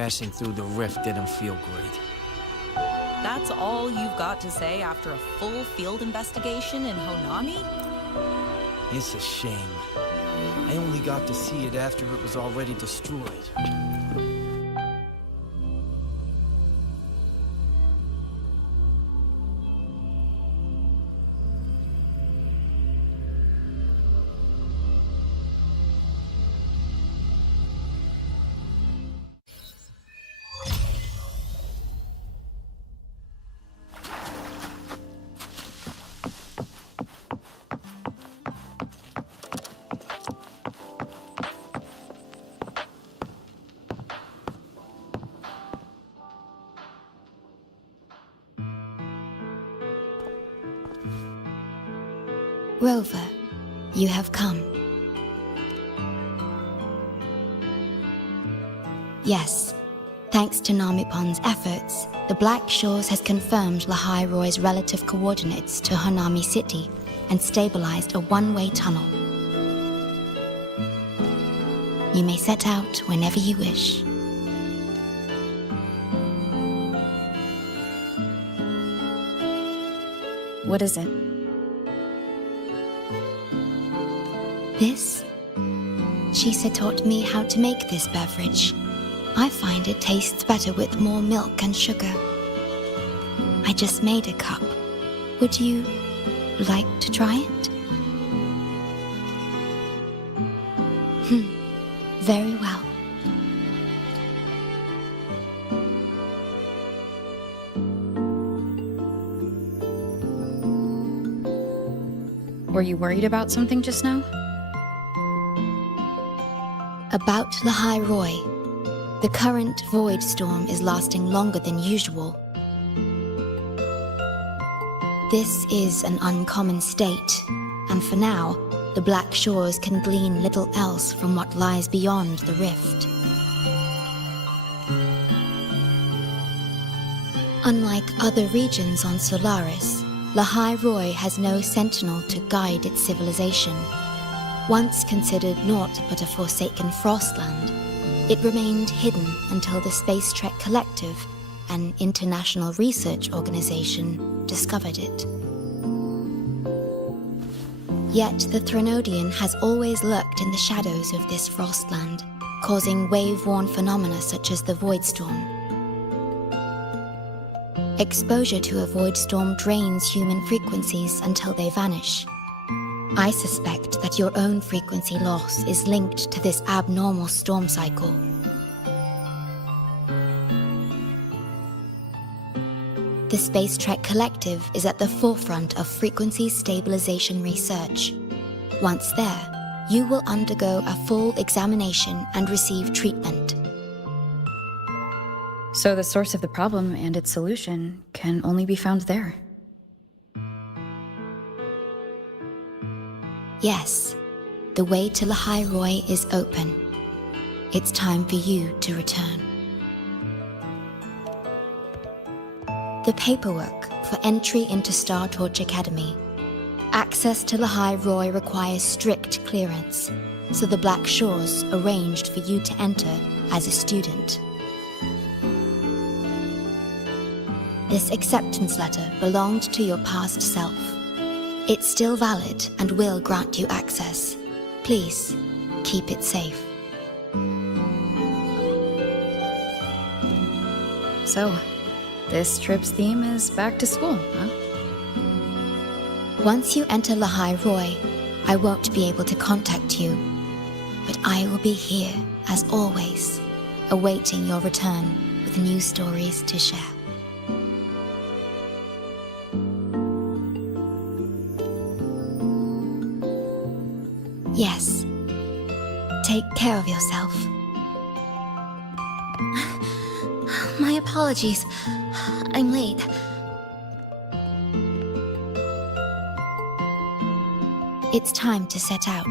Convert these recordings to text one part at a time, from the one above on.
Passing through the rift didn't feel great. That's all you've got to say after a full field investigation in Honami? It's a shame. I only got to see it after it was already destroyed. Rover, you have come. Yes, thanks to Namipon's efforts, the Black Shores has confirmed Lahai Roy's relative coordinates to Honami City and stabilized a one-way tunnel. You may set out whenever you wish. What is it? This? Shisa taught me how to make this beverage. I find it tastes better with more milk and sugar. I just made a cup. Would you like to try it? Very well. Were you worried about something just now? About Lahai Roy. The current void storm is lasting longer than usual. This is an uncommon state, and for now, the Black Shores can glean little else from what lies beyond the rift. Unlike other regions on Solaris, Lahai Roy has no sentinel to guide its civilization. Once considered naught but a forsaken frostland, it remained hidden until the Space Trek Collective, an international research organization, discovered it. Yet the Threnodian has always lurked in the shadows of this frostland, causing wave-worn phenomena such as the void storm. Exposure to a void storm drains human frequencies until they vanish. I suspect that your own frequency loss is linked to this abnormal storm cycle. The Space Trek Collective is at the forefront of frequency stabilization research. Once there, you will undergo a full examination and receive treatment. So the source of the problem and its solution can only be found there. Yes, the way to Lahai Roy is open. It's time for you to return. The paperwork for entry into Star Torch Academy. Access to Lahai Roy requires strict clearance, so the Black Shores arranged for you to enter as a student. This acceptance letter belonged to your past self. It's still valid and will grant you access. Please, keep it safe. So, this trip's theme is back to school, huh? Once you enter Lahai Roy, I won't be able to contact you, but I will be here, as always, awaiting your return with new stories to share. Yes. Take care of yourself. My apologies. I'm late. It's time to set out.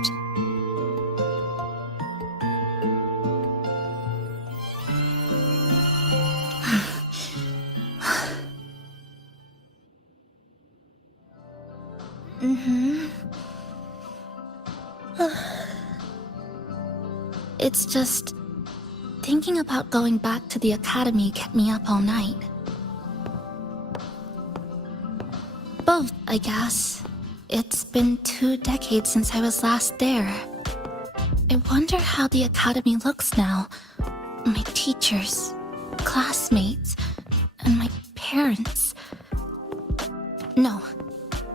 It's just Thinking about going back to the academy kept me up all night. Both, I guess. It's been 2 decades since I was last there. I wonder how the academy looks now. My teachers, classmates, and my parents. No,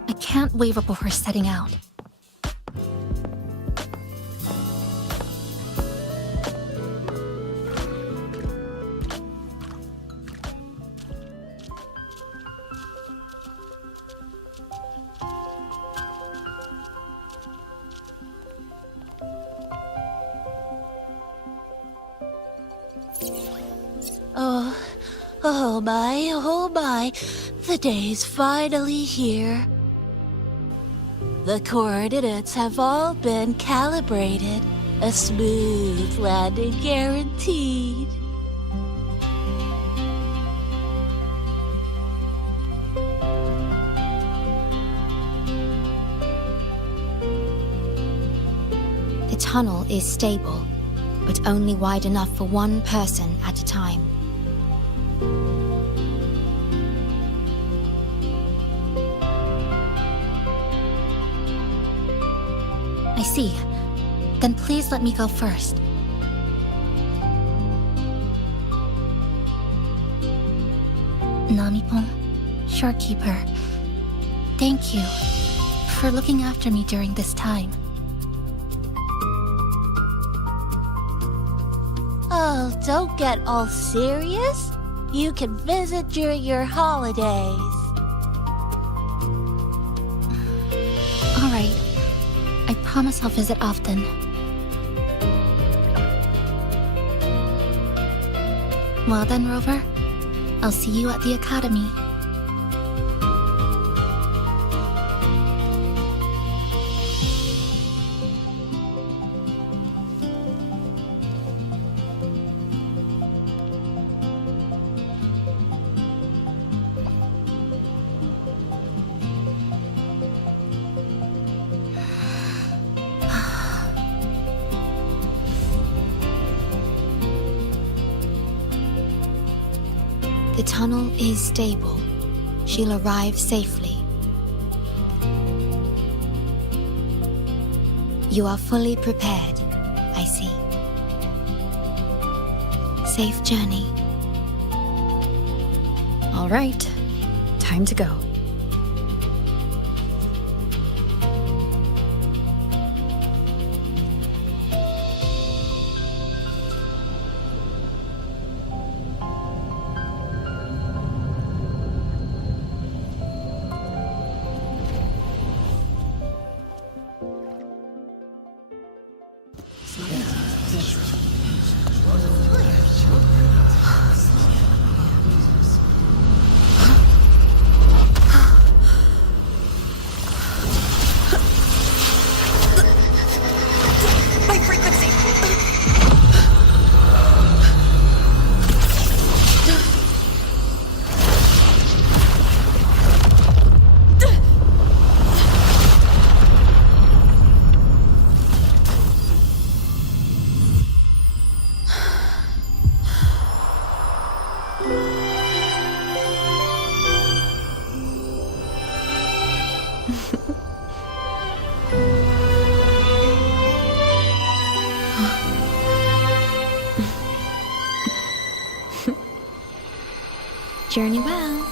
I can't waver before setting out. Oh my, the day's finally here. The coordinates have all been calibrated. A smooth landing guaranteed. The tunnel is stable, but only wide enough for one person at a time. I see. Then please let me go first. Namipon, Shorekeeper, thank you for looking after me during this time. Oh, don't get all serious. You can visit during your holidays. All right. I promise I'll visit often. Well then, Rover. I'll see you at the academy. The tunnel is stable. She'll arrive safely. You are fully prepared, I see. Safe journey. All right, time to go. Journey well.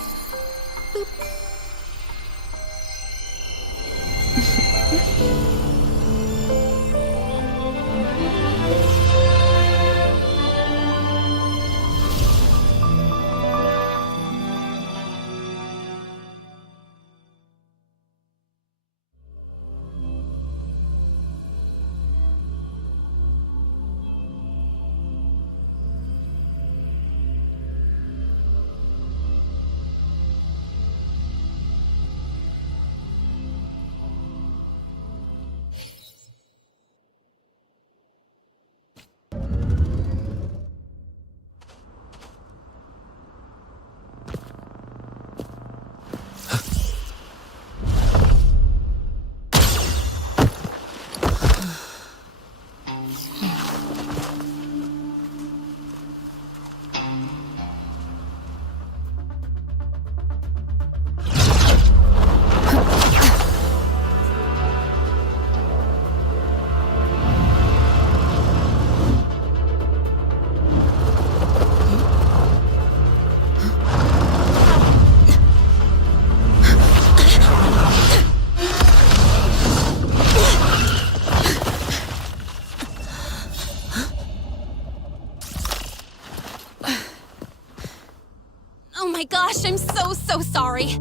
my gosh, I'm so sorry.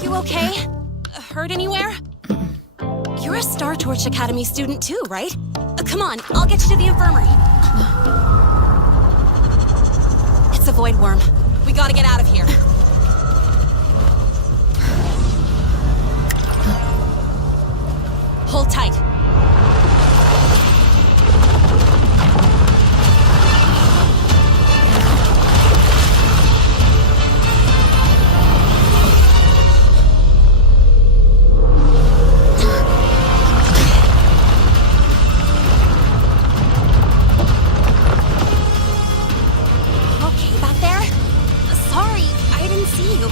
You okay? Hurt anywhere? You're a Star Torch Academy student too, right? Come on, I'll get you to the infirmary. It's a void worm. We gotta get out of here. Hold tight. Okay, back there? Sorry, I didn't see you.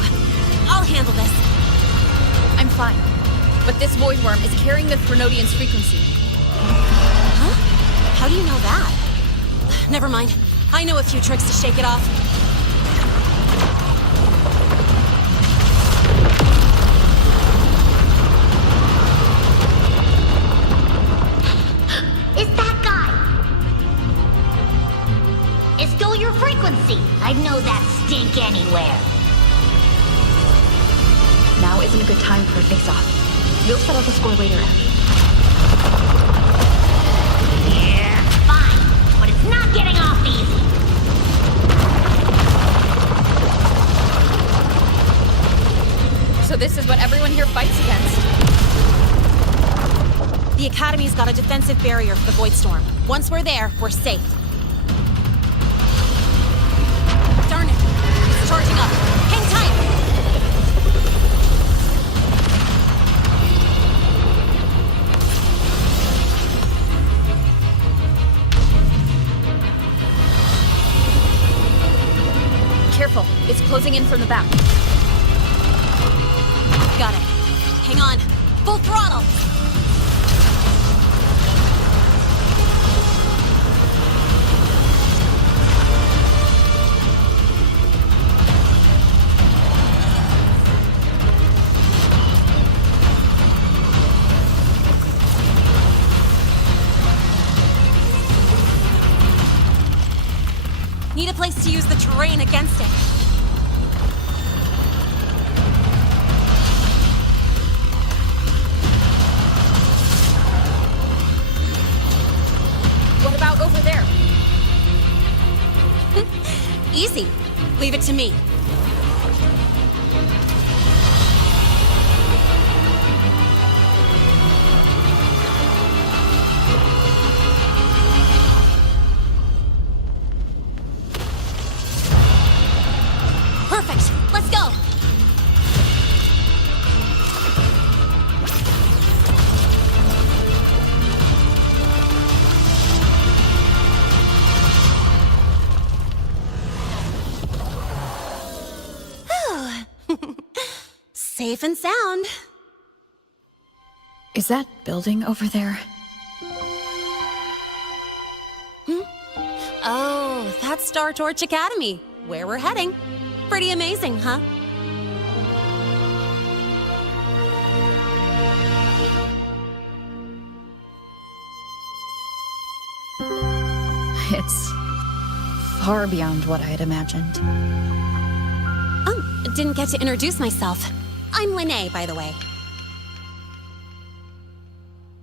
I'll handle this. I'm fine. But this void worm is carrying the Threnodian's frequency. Huh? How do you know that? Never mind. I know a few tricks to shake it off. It's that guy! It stole your frequency! I'd know that stink anywhere. Now isn't a good time for a face-off. We'll settle the score later. Yeah, fine. But it's not getting off easy. So this is what everyone here fights against. The Academy's got a defensive barrier for the Void Storm. Once we're there, we're safe. Darn it! It's charging up. Hang tight! Careful, it's closing in from the back. Got it. Hang on. Full throttle! Need a place to use the terrain against it. What about over there? Easy. Leave it to me. Perfect. Let's go. Safe and sound. Is that building over there? Oh, that's Star Torch Academy, where we're heading. Pretty amazing, huh? It's far beyond what I had imagined. Oh, didn't get to introduce myself. I'm Linnea, by the way.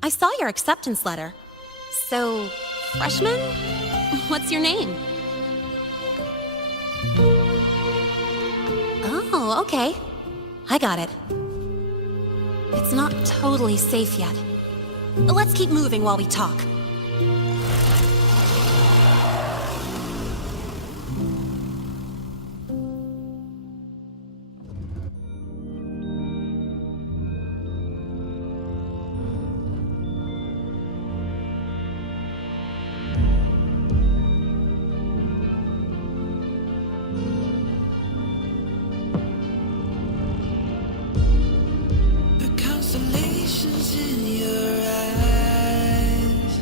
I saw your acceptance letter. So, freshman? What's your name? Oh, okay. I got it. It's not totally safe yet. Let's keep moving while we talk. The constellations in your eyes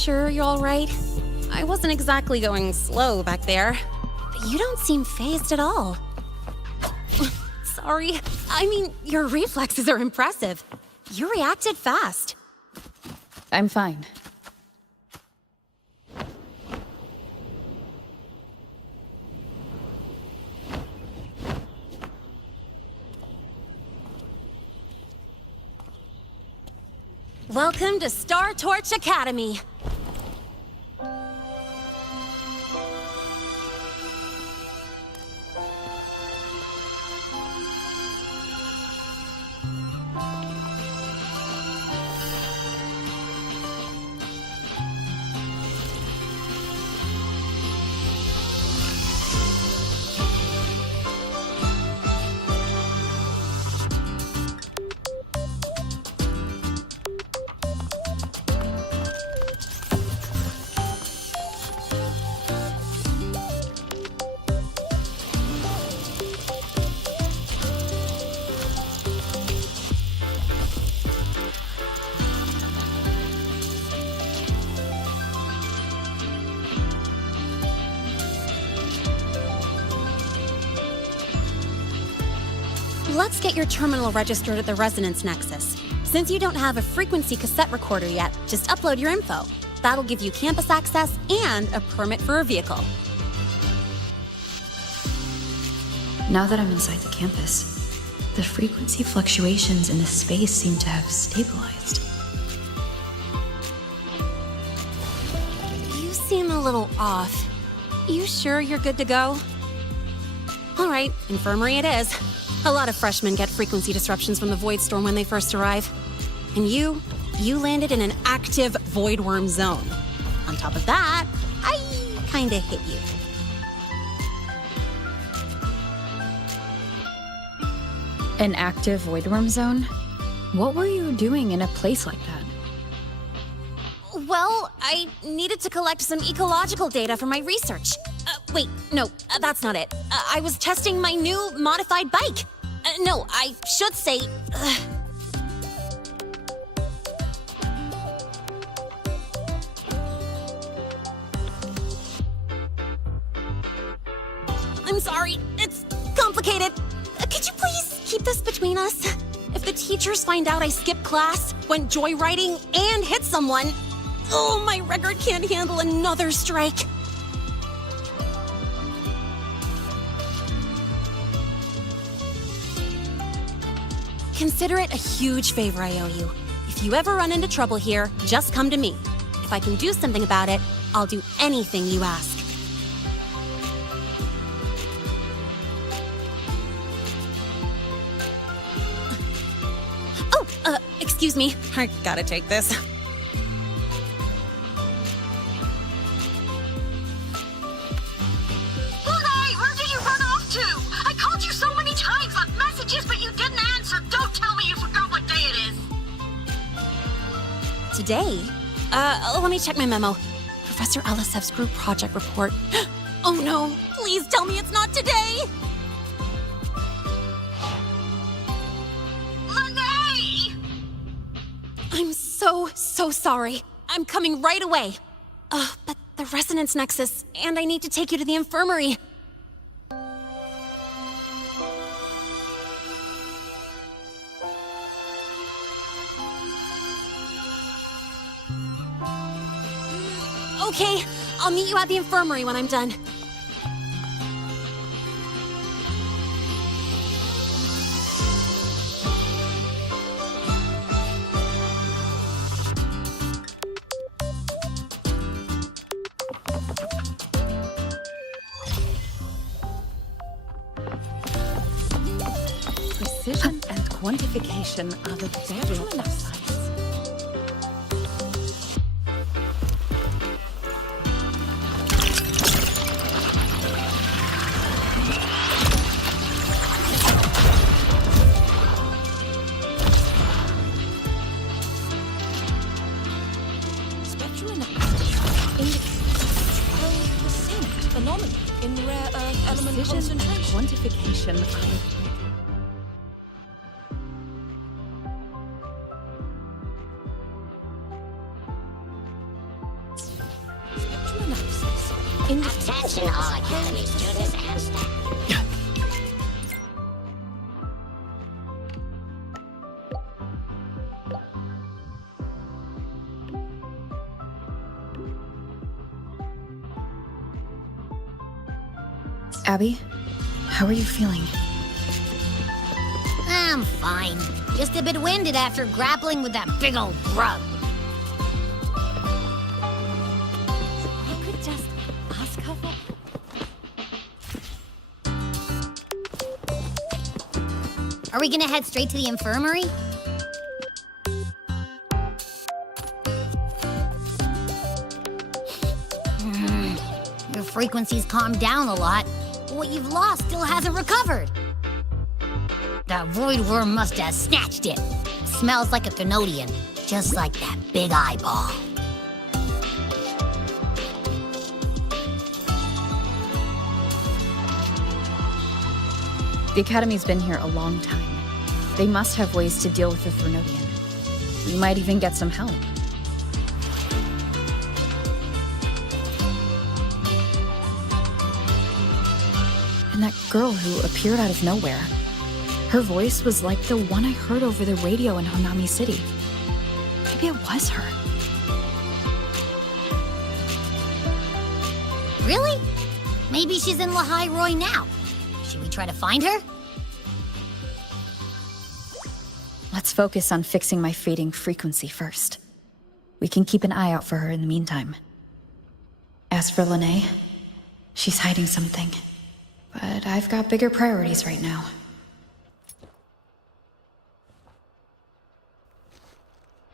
sure you're all right? I wasn't exactly going slow back there. But you don't seem fazed at all. Sorry. I mean, your reflexes are impressive. You reacted fast. I'm fine. Welcome to Star Torch Academy. Let's get your terminal registered at the Resonance Nexus. Since you don't have a frequency cassette recorder yet, just upload your info. That'll give you campus access and a permit for a vehicle. Now that I'm inside the campus, the frequency fluctuations in the space seem to have stabilized. You seem a little off. You sure you're good to go? All right, infirmary it is. A lot of freshmen get frequency disruptions from the Void Storm when they first arrive. And you landed in an active Void Worm zone. On top of that, I kinda hit you. An active voidworm zone? What were you doing in a place like that? Well, I needed to collect some ecological data for my research. Wait, no, that's not it. I was testing my new modified bike. No, I should say... I'm sorry, it's complicated. Could you please keep this between us? If the teachers find out I skipped class, went joyriding, and hit someone, oh, my record can't handle another strike. Consider it a huge favor I owe you. If you ever run into trouble here, just come to me. If I can do something about it, I'll do anything you ask. Excuse me. I gotta take this. Hey, where did you run off to? I called you so many times, left messages, but you didn't answer. Don't tell me you forgot what day it is. Today? Let me check my memo. Professor Elisev's group project report. Oh no! Please tell me it's not today! I'm so sorry. I'm coming right away. But the Resonance Nexus, and I need to take you to the infirmary. Okay, I'll meet you at the infirmary when I'm done. Precision and quantification are the devil of science. Spectral indicates 12% anomaly in rare earth element Precision and concentration. quantification are the Attention all Academy students and staff. Abby, how are you feeling? I'm fine. Just a bit winded after grappling with that big old grub. I could just ask her for... Are we gonna head straight to the infirmary? Your frequency's calmed down a lot. What you've lost still hasn't recovered. That void worm must have snatched it. Smells like a Thenodian, just like that big eyeball. The Academy's been here a long time. They must have ways to deal with the Thenodian. We might even get some help. And that girl who appeared out of nowhere. Her voice was like the one I heard over the radio in Honami City. Maybe it was her. Really? Maybe she's in Lahai Roy now. Should we try to find her? Let's focus on fixing my fading frequency first. We can keep an eye out for her in the meantime. As for Lene, she's hiding something. But I've got bigger priorities right now.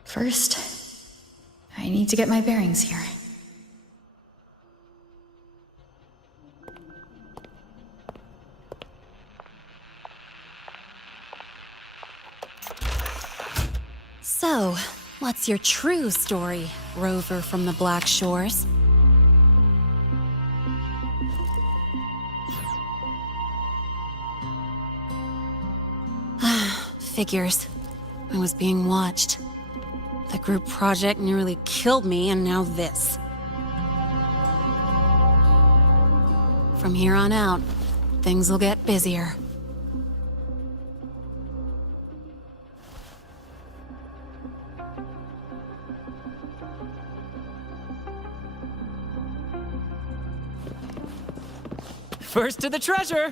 First, I need to get my bearings here. So, what's your true story, rover from the Black Shores? Figures. I was being watched. The group project nearly killed me, and now this. From here on out, things will get busier. First to the treasure!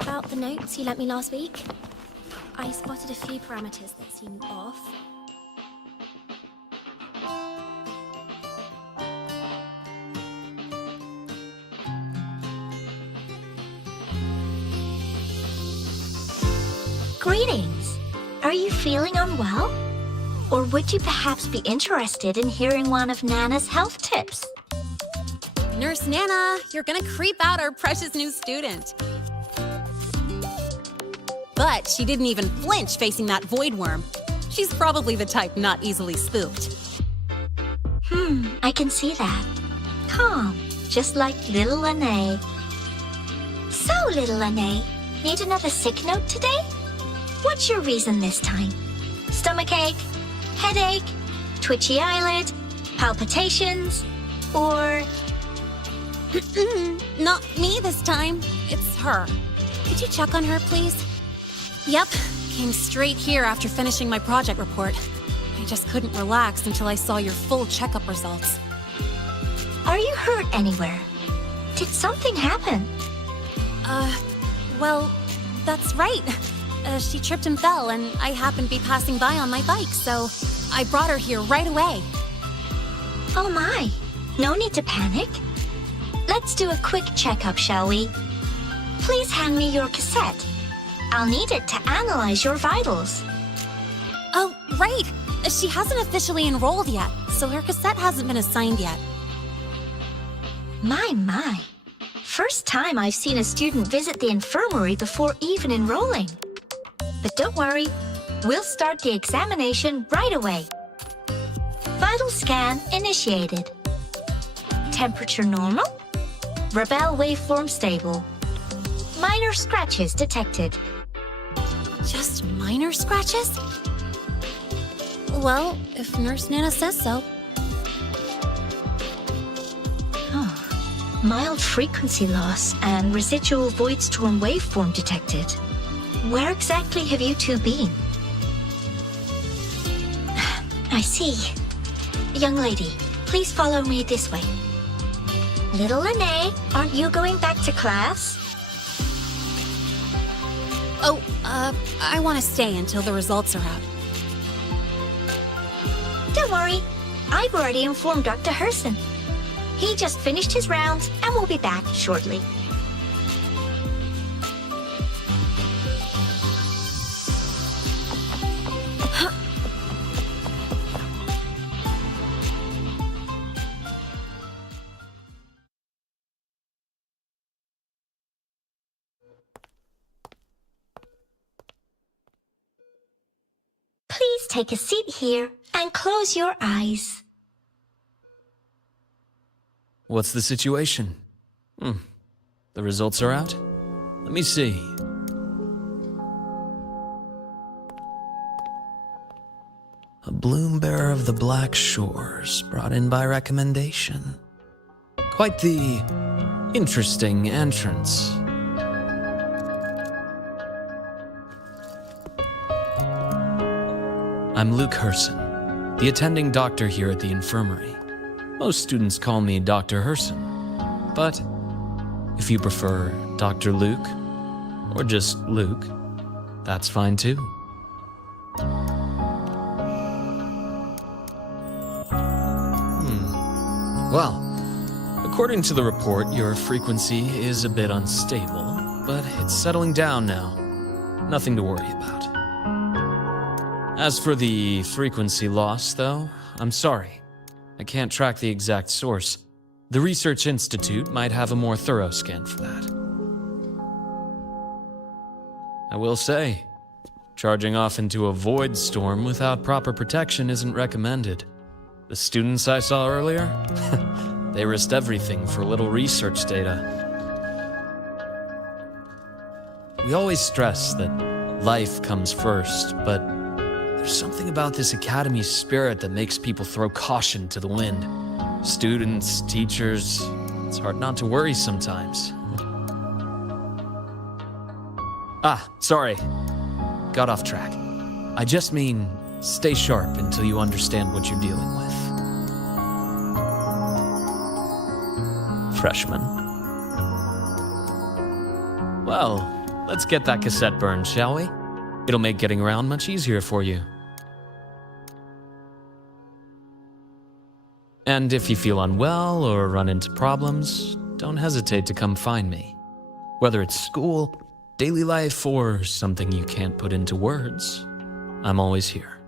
About the notes you lent me last week, I spotted a few parameters that seem off. Greetings. Are you feeling unwell? Or would you perhaps be interested in hearing one of Nana's health tips? Nurse Nana, you're gonna creep out our precious new student. But she didn't even flinch facing that void worm. She's probably the type not easily spooked. I can see that. Calm, just like little Lene. So, little Lene, need another sick note today? What's your reason this time? Stomachache? Headache? Twitchy eyelid? Palpitations? Or... Not me this time. It's her. Could you check on her, please? Yep. Came straight here after finishing my project report. I just couldn't relax until I saw your full checkup results. Are you hurt anywhere? Did something happen? Well, that's right. She tripped and fell, and I happened to be passing by on my bike, so I brought her here right away. Oh my, no need to panic. Let's do a quick checkup, shall we? Please hand me your cassette. I'll need it to analyze your vitals. Oh, right. She hasn't officially enrolled yet, so her cassette hasn't been assigned yet. My. First time I've seen a student visit the infirmary before even enrolling. But don't worry, we'll start the examination right away. Vital scan initiated. Temperature normal. Rebel waveform stable. Minor scratches detected. Just minor scratches? Well, if Nurse Nana says so. Oh. Mild frequency loss and residual void storm waveform detected. Where exactly have you two been? I see. Young lady, please follow me this way. Little Lene, aren't you going back to class? Oh, I want to stay until the results are out. Don't worry, I've already informed Dr. Herson. He just finished his rounds and will be back shortly. Please take a seat here and close your eyes. What's the situation? The results are out? Let me see. A bloom bearer of the Black Shores, brought in by recommendation. Quite the interesting entrance. I'm Luke Herson, the attending doctor here at the infirmary. Most students call me Dr. Herson, but if you prefer Dr. Luke, or just Luke, that's fine too. Well, according to the report, your frequency is a bit unstable, but it's settling down now. Nothing to worry about. As for the frequency loss, though, I'm sorry. I can't track the exact source. The Research Institute might have a more thorough scan for that. I will say, charging off into a void storm without proper protection isn't recommended. The students I saw earlier, they risked everything for a little research data. We always stress that life comes first, but there's something about this academy's spirit that makes people throw caution to the wind. Students, teachers, it's hard not to worry sometimes. Sorry. Got off track. I just mean, stay sharp until you understand what you're dealing with. Freshman. Well, let's get that cassette burned, shall we? It'll make getting around much easier for you. And if you feel unwell or run into problems, don't hesitate to come find me. Whether it's school, daily life, or something you can't put into words, I'm always here.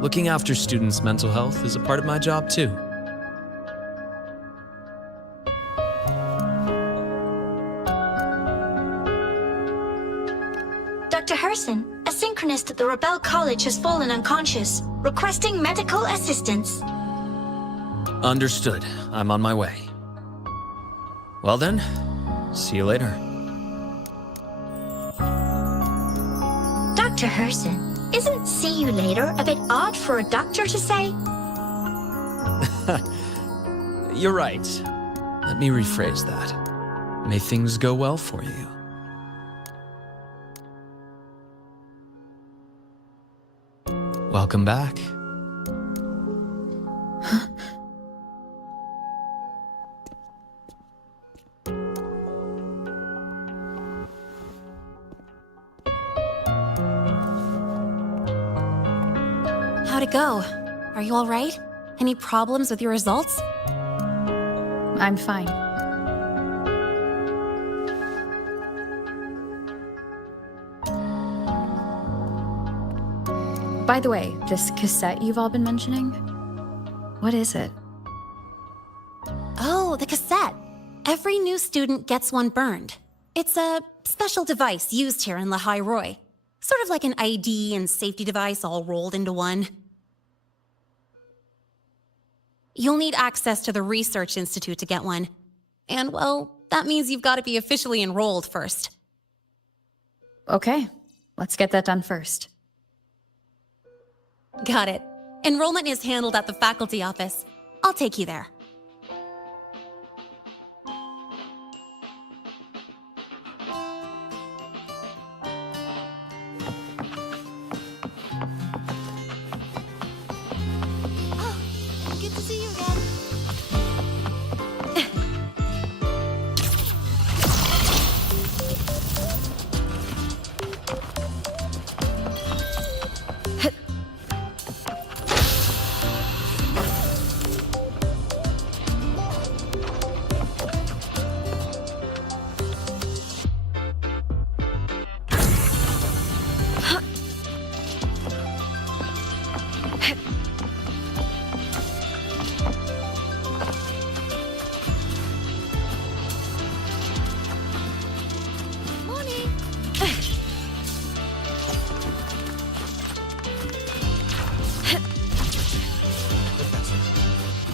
Looking after students' mental health is a part of my job too. Dr. Herson, a synchronist at the Rebel College has fallen unconscious, requesting medical assistance. Understood. I'm on my way. Well then, see you later. Dr. Herson, isn't see you later a bit odd for a doctor to say? You're right. Let me rephrase that. May things go well for you. Welcome back. How'd it go? Are you all right? Any problems with your results? I'm fine. By the way, this cassette you've all been mentioning, what is it? Oh, the cassette. Every new student gets one burned. It's a special device used here in Lehigh Roy. Sort of like an ID and safety device all rolled into one. You'll need access to the Research Institute to get one. And, well, that means you've got to be officially enrolled first. Okay, let's get that done first. Got it. Enrollment is handled at the faculty office. I'll take you there.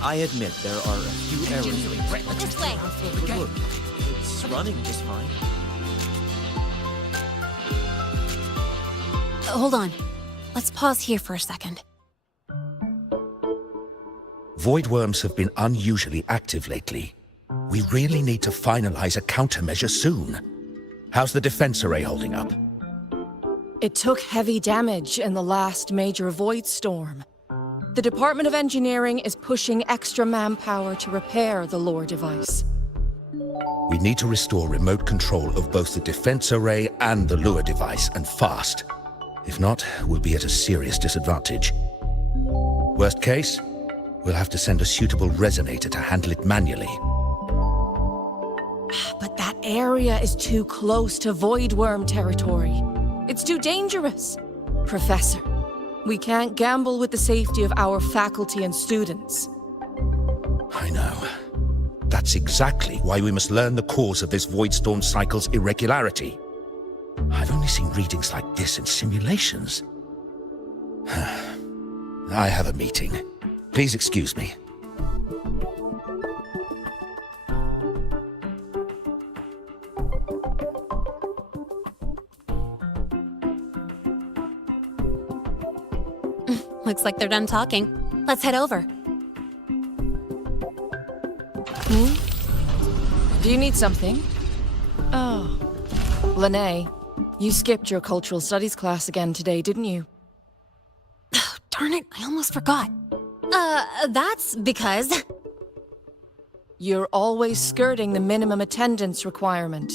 I admit there are a few errors. This way. But look, it's running just fine. Hold on. Let's pause here for a second. Void worms have been unusually active lately. We really need to finalize a countermeasure soon. How's the defense array holding up? It took heavy damage in the last major void storm. The Department of Engineering is pushing extra manpower to repair the lore device. We need to restore remote control of both the defense array and the lure device, and fast. If not, we'll be at a serious disadvantage. Worst case, we'll have to send a suitable resonator to handle it manually. But that area is too close to void worm territory. It's too dangerous. Professor, we can't gamble with the safety of our faculty and students. I know. That's exactly why we must learn the cause of this void storm cycle's irregularity. I've only seen readings like this in simulations. I have a meeting. Please excuse me. Looks like they're done talking. Let's head over. Do you need something? Oh. Lene, you skipped your cultural studies class again today, didn't you? Darn it, I almost forgot. That's because... You're always skirting the minimum attendance requirement.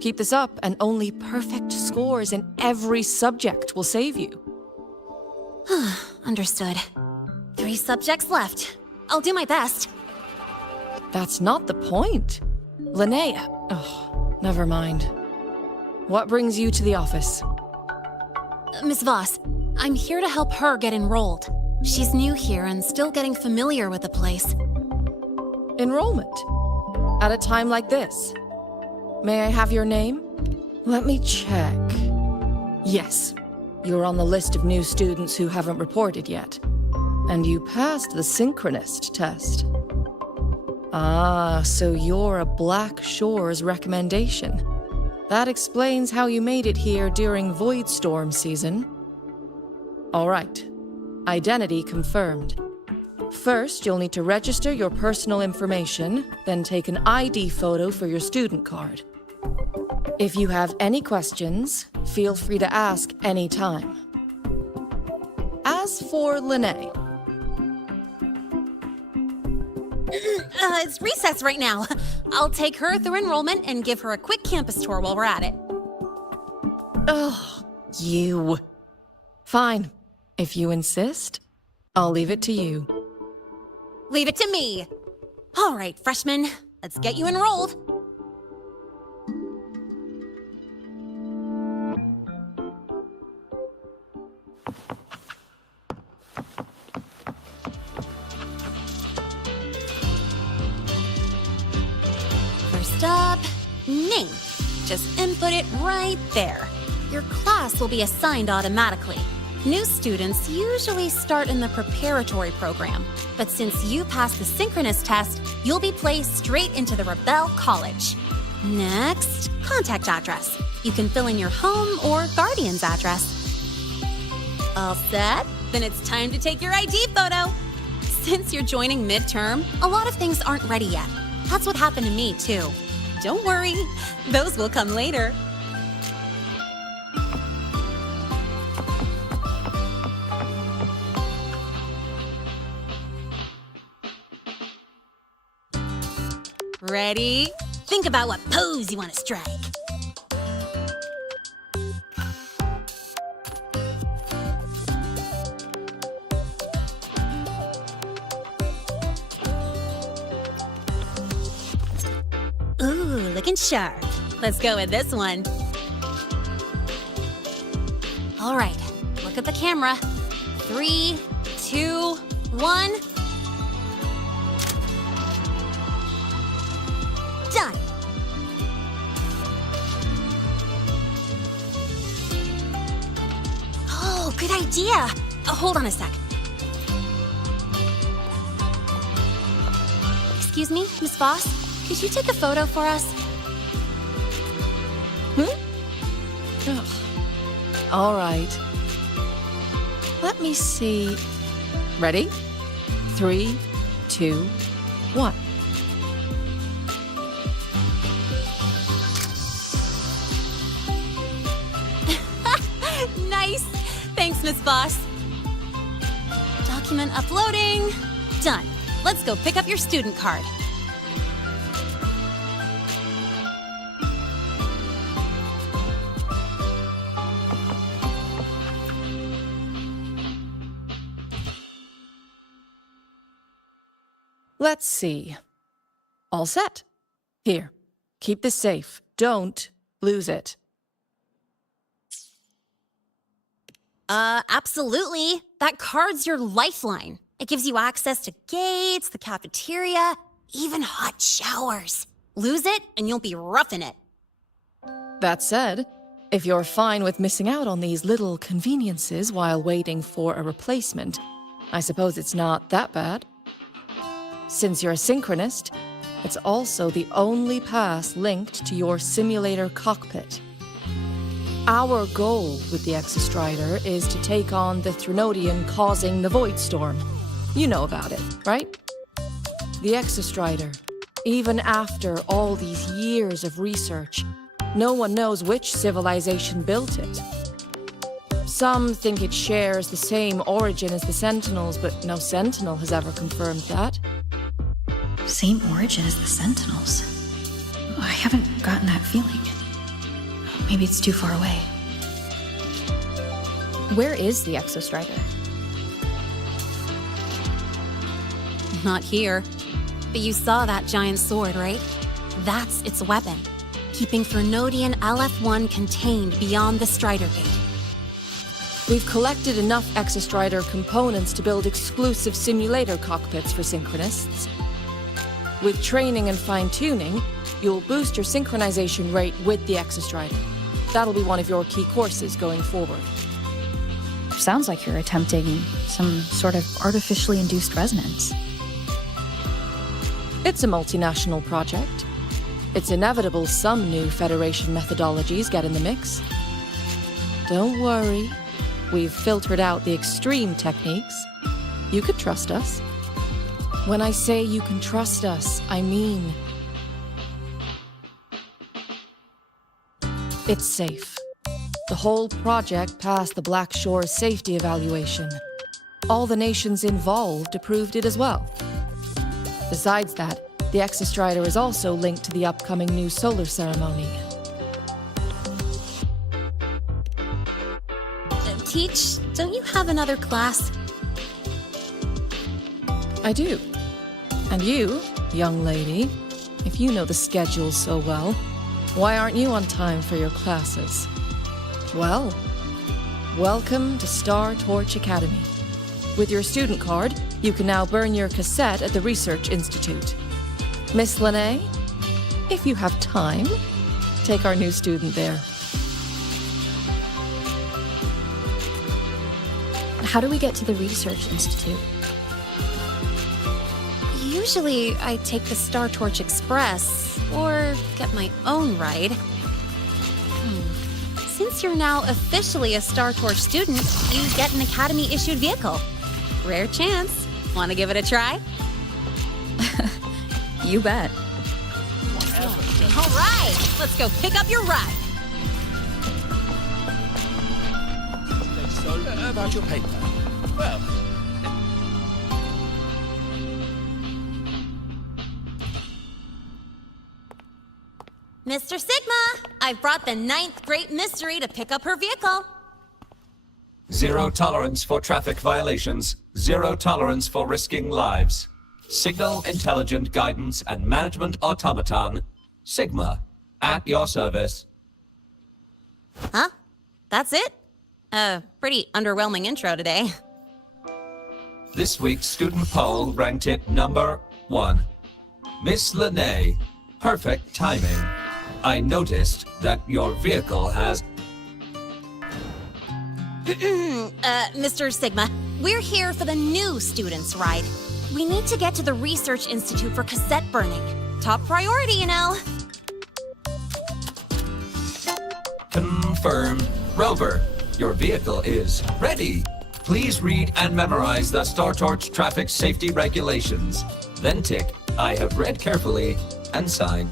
Keep this up, and only perfect scores in every subject will save you. Understood. 3 subjects left. I'll do my best. That's not the point. Linnea. Oh, never mind. What brings you to the office? Miss Voss, I'm here to help her get enrolled. She's new here and still getting familiar with the place. Enrollment? At a time like this? May I have your name? Let me check. Yes, you're on the list of new students who haven't reported yet. And you passed the synchronist test. Ah, so you're a Black Shores recommendation. That explains how you made it here during Void Storm season. All right. Identity confirmed. First, you'll need to register your personal information, then take an ID photo for your student card. If you have any questions, feel free to ask any time. As for Lene... It's recess right now. I'll take her through enrollment and give her a quick campus tour while we're at it. Ugh, you. Fine. If you insist, I'll leave it to you. Leave it to me. All right, freshmen, let's get you enrolled. First up, name. Just input it right there. Your class will be assigned automatically. New students usually start in the preparatory program, but since you passed the synchronous test, you'll be placed straight into the Rebel College. Next, contact address. You can fill in your home or guardian's address. All set? Then it's time to take your ID photo. Since you're joining midterm, a lot of things aren't ready yet. That's what happened to me, too. Don't worry, those will come later. Ready? Think about what pose you want to strike. Ooh, looking sharp. Let's go with this one. All right, look at the camera. 3, 2, 1. Done. Oh, good idea. Hold on a sec. Excuse me, Miss Voss? Could you take a photo for us? Ugh. All right. Let me see. Ready? 3, 2, 1. Nice! Thanks, Miss Voss. Document uploading. Done. Let's go pick up your student card. Let's see. All set. Here, keep this safe. Don't lose it. Absolutely. That card's your lifeline. It gives you access to gates, the cafeteria, even hot showers. Lose it, and you'll be roughing it. That said, if you're fine with missing out on these little conveniences while waiting for a replacement, I suppose it's not that bad. Since you're a synchronist, it's also the only pass linked to your simulator cockpit. Our goal with the Exostrider is to take on the Threnodian causing the Void Storm. You know about it, right? The Exostrider. Even after all these years of research, no one knows which civilization built it. Some think it shares the same origin as the Sentinels, but no Sentinel has ever confirmed that. Same origin as the Sentinels. I haven't gotten that feeling. Maybe it's too far away. Where is the Exostrider? Not here. But you saw that giant sword, right? That's its weapon, keeping Threnodian LF-1 contained beyond the Strider Gate. We've collected enough Exostrider components to build exclusive simulator cockpits for synchronists. With training and fine-tuning, you'll boost your synchronization rate with the Exostrider. That'll be one of your key courses going forward. Sounds like you're attempting some sort of artificially induced resonance. It's a multinational project. It's inevitable some new Federation methodologies get in the mix. Don't worry, we've filtered out the extreme techniques. You could trust us. When I say you can trust us, I mean it's safe. The whole project passed the Black Shore's safety evaluation. All the nations involved approved it as well. Besides that, the Exostrider is also linked to the upcoming new solar ceremony. Teach, don't you have another class? I do. And you, young lady, if you know the schedule so well, why aren't you on time for your classes? Well, welcome to Star Torch Academy. With your student card, you can now burn your cassette at the Research Institute. Miss Lene, if you have time, take our new student there. How do we get to the Research Institute? Usually, I take the Star Torch Express, or get my own ride. Since you're now officially a Star Torch student, you get an Academy-issued vehicle. Rare chance. Want to give it a try? You bet. All right, let's go pick up your ride. About your paper. Well, Mr. Sigma, I've brought the 9th Great Mystery to pick up her vehicle. Zero tolerance for traffic violations. Zero tolerance for risking lives. Signal Intelligent Guidance and Management Automaton. Sigma. At your service. Huh? That's it? Pretty underwhelming intro today. This week's student poll ranked it number 1. Miss Lene. Perfect timing. I noticed that your vehicle has... Mr. Sigma, we're here for the new students' ride. We need to get to the Research Institute for cassette burning. Top priority, you know. Confirmed. Rover, your vehicle is ready. Please read and memorize the StarTorch traffic safety regulations. Then tick, I have read carefully, and sign.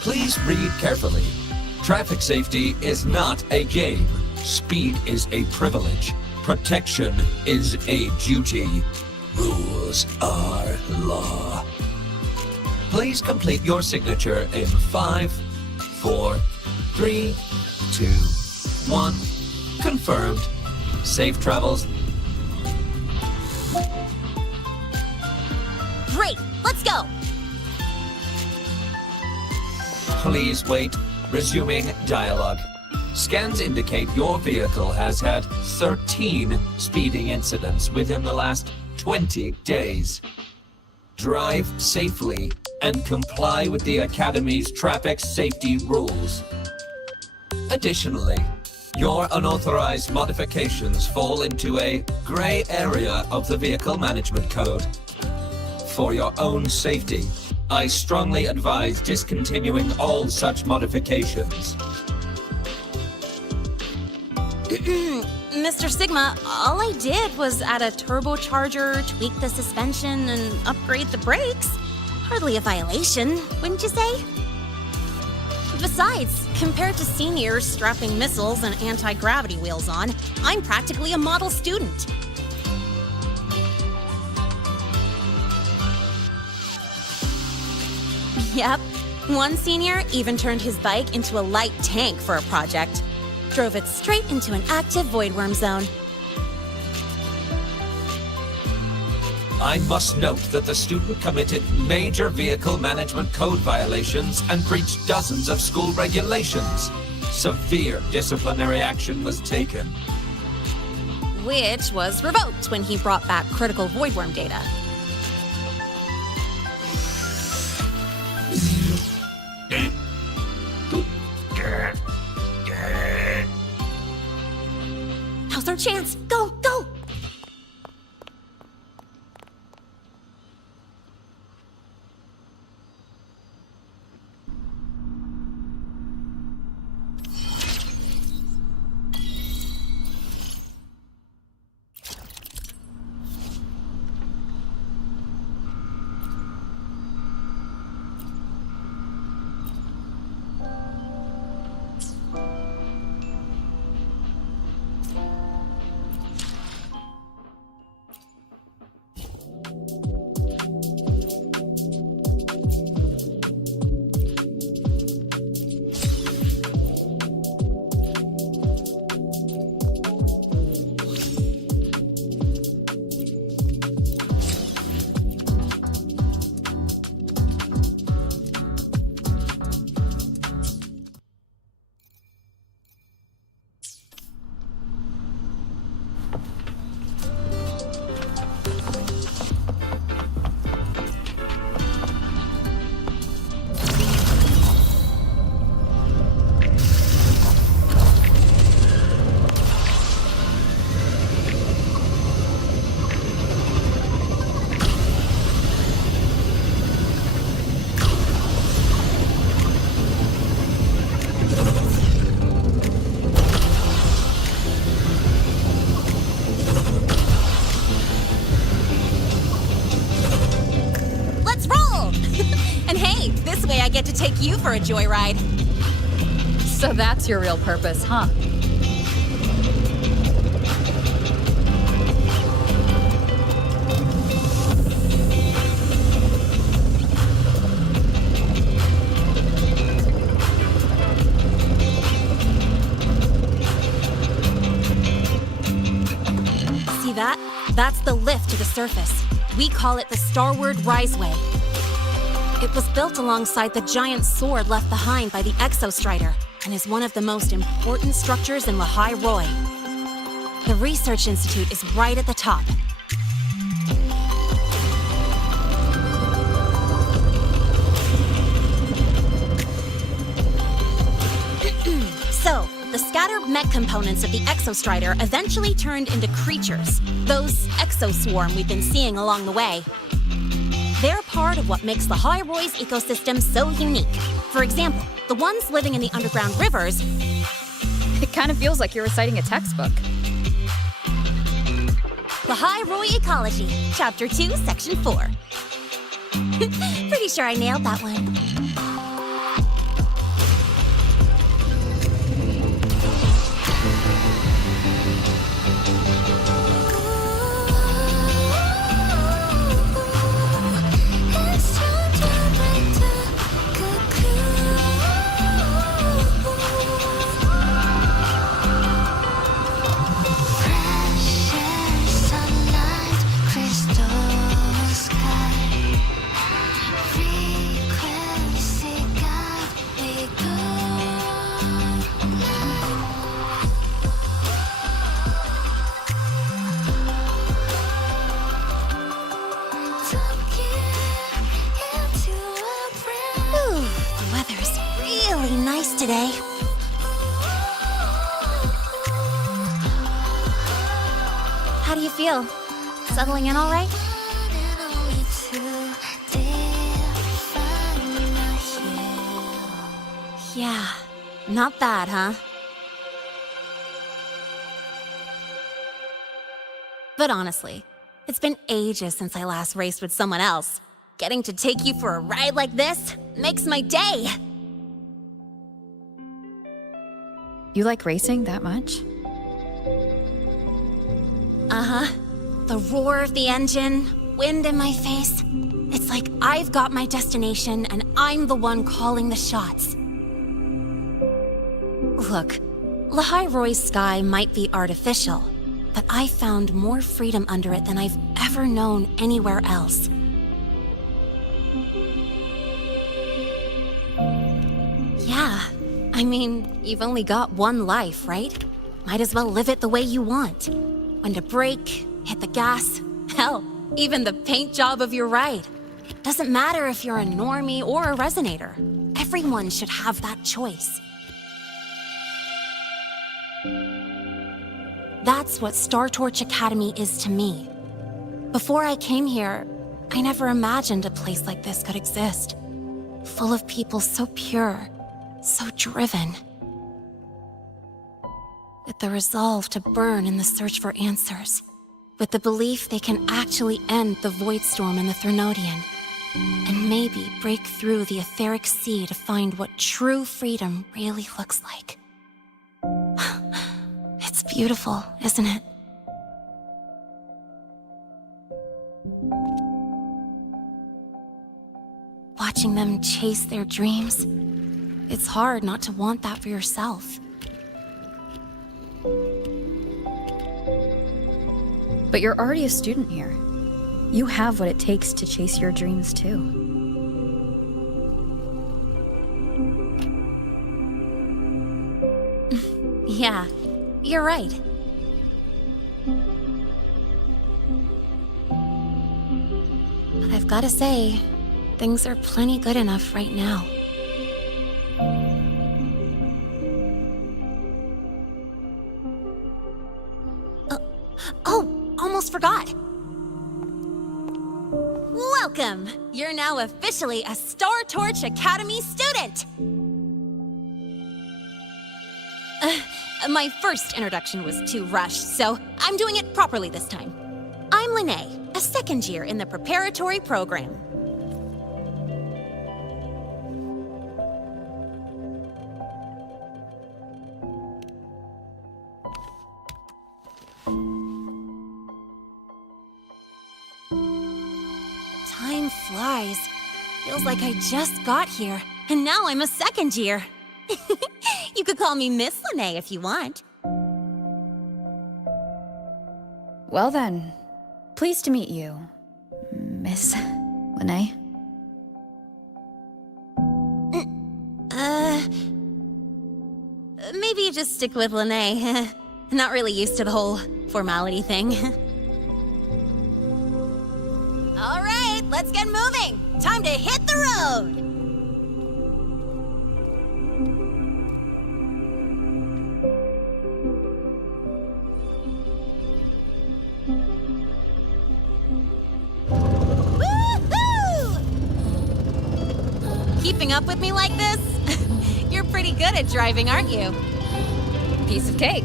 Please read carefully. Traffic safety is not a game. Speed is a privilege. Protection is a duty. Rules are law. Please complete your signature in 5, 4, 3, 2, 1. Confirmed. Safe travels. Great, let's go. Please wait. Resuming dialogue. Scans indicate your vehicle has had 13 speeding incidents within the last 20 days. Drive safely and comply with the Academy's traffic safety rules. Additionally, your unauthorized modifications fall into a gray area of the Vehicle Management Code. For your own safety, I strongly advise discontinuing all such modifications. Mr. Sigma, all I did was add a turbocharger, tweak the suspension, and upgrade the brakes. Hardly a violation, wouldn't you say? Besides, compared to seniors strapping missiles and anti-gravity wheels on, I'm practically a model student. Yep. One senior even turned his bike into a light tank for a project. Drove it straight into an active voidworm zone. I must note that the student committed major vehicle management code violations and breached dozens of school regulations. Severe disciplinary action was taken. Which was revoked when he brought back critical voidworm data. Now's our chance. Go, go! I get to take you for a joyride. So that's your real purpose, huh? See that? That's the lift to the surface. We call it the Starward Riseway. It was built alongside the giant sword left behind by the Exostrider and is one of the most important structures in Lehigh Roy. The Research Institute is right at the top. So, the scattered mech components of the Exostrider eventually turned into creatures, those exoswarm we've been seeing along the way. They're part of what makes the High Roy's ecosystem so unique. For example, the ones living in the underground rivers... It kind of feels like you're reciting a textbook. The High Roy Ecology, Chapter 2, Section 4. Pretty sure I nailed that one. Today. How do you feel? Settling in all right? Yeah, not bad, huh? But honestly, it's been ages since I last raced with someone else. Getting to take you for a ride like this makes my day! You like racing that much? Uh-huh. The roar of the engine, wind in my face. It's like I've got my destination and I'm the one calling the shots. Look, Lehigh Roy's sky might be artificial, but I found more freedom under it than I've ever known anywhere else. Yeah. I mean, you've only got one life, right? Might as well live it the way you want. When to brake, hit the gas, hell, even the paint job of your ride. Doesn't matter if you're a normie or a resonator. Everyone should have that choice. That's what Star Torch Academy is to me. Before I came here, I never imagined a place like this could exist. Full of people so pure, so driven. With the resolve to burn in the search for answers. With the belief they can actually end the Void Storm in the Threnodian. And maybe break through the etheric sea to find what true freedom really looks like. It's beautiful, isn't it? Watching them chase their dreams. It's hard not to want that for yourself. But you're already a student here. You have what it takes to chase your dreams too. Yeah, you're right. But I've gotta say, things are plenty good enough right now. Oh, almost forgot. Welcome! You're now officially a Star Torch Academy student! My first introduction was too rushed, so I'm doing it properly this time. I'm Lene, a second year in the preparatory program. Time flies. Feels like I just got here, and now I'm a second year. You could call me Miss Lene if you want. Well then, pleased to meet you, Miss Lene. maybe just stick with Lene. Not really used to the whole formality thing. All right, let's get moving. Time to hit the road. Keeping up with me like this? You're pretty good at driving, aren't you? Piece of cake.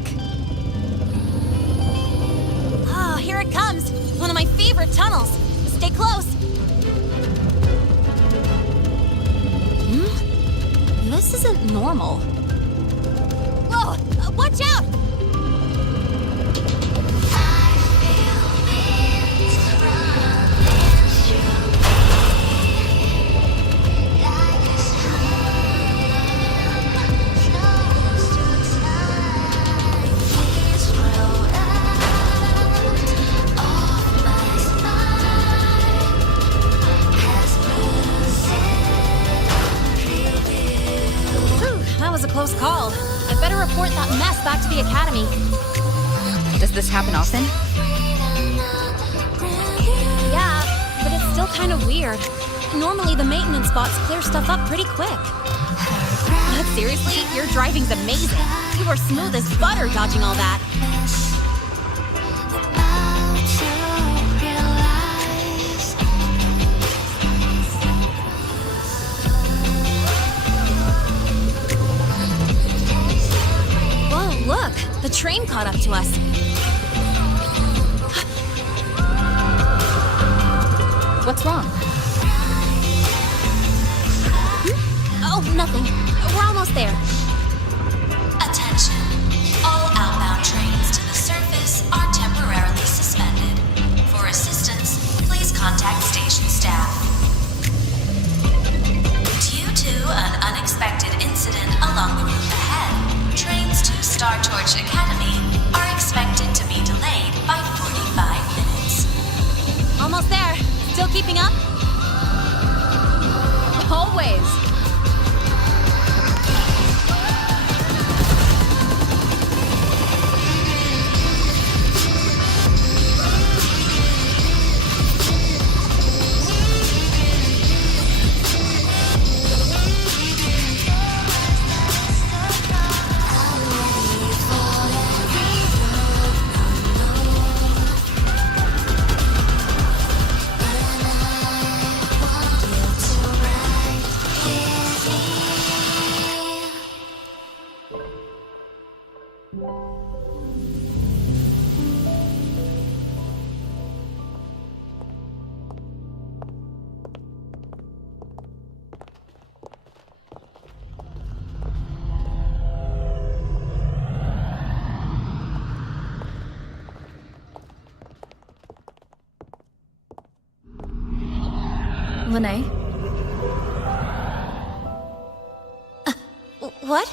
Oh, here it comes. One of my favorite tunnels. Stay close. This isn't normal. Whoa! Watch out! Close call. I better report that mess back to the academy. Does this happen often? Yeah, but it's still kind of weird. Normally the maintenance bots clear stuff up pretty quick. But seriously, your driving's amazing. You were smooth as butter dodging all that. Look, the train caught up to us. What's wrong? Oh, nothing. We're almost there. Attention. All outbound trains to the surface are temporarily suspended. For assistance, please contact station staff. Due to an unexpected incident along the route ahead, trains to Star Torch Academy are expected to be delayed by 45 minutes. Almost there. Still keeping up? Always. Lene? What?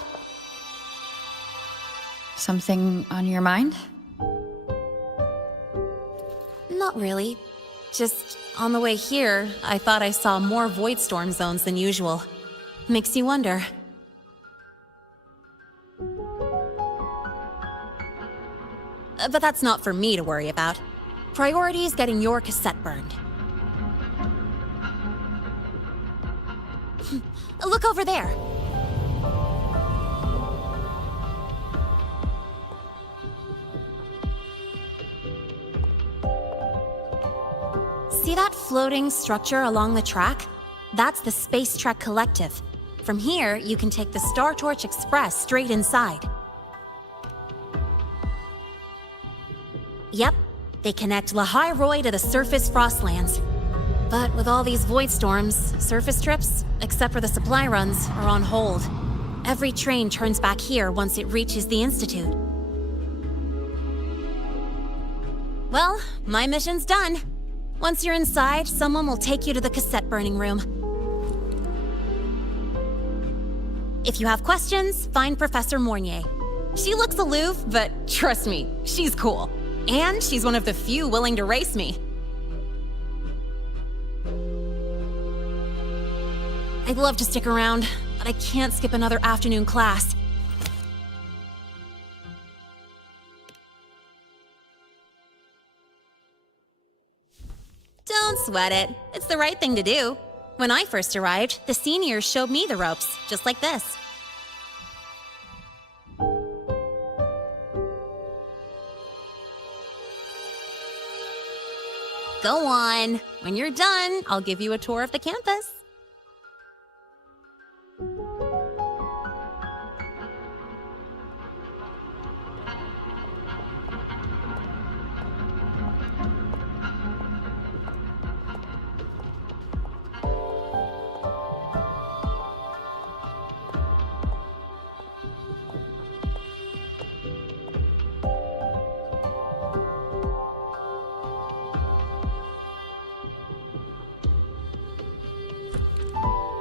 Something on your mind? Not really. Just on the way here, I thought I saw more void storm zones than usual. Makes you wonder. But that's not for me to worry about. Priority is getting your cassette burned. Look over there. See that floating structure along the track? That's the Space Trek Collective. From here, you can take the Star Torch Express straight inside. Yep, they connect Lehigh Roy to the surface Frostlands. But with all these void storms, surface trips, except for the supply runs, are on hold. Every train turns back here once it reaches the Institute. Well, my mission's done. Once you're inside, someone will take you to the cassette burning room. If you have questions, find Professor Mornier. She looks aloof, but trust me, she's cool. And she's one of the few willing to race me. I'd love to stick around, but I can't skip another afternoon class. sweat it. It's the right thing to do. When I first arrived, the seniors showed me the ropes, just like this. Go on. When you're done, I'll give you a tour of the campus.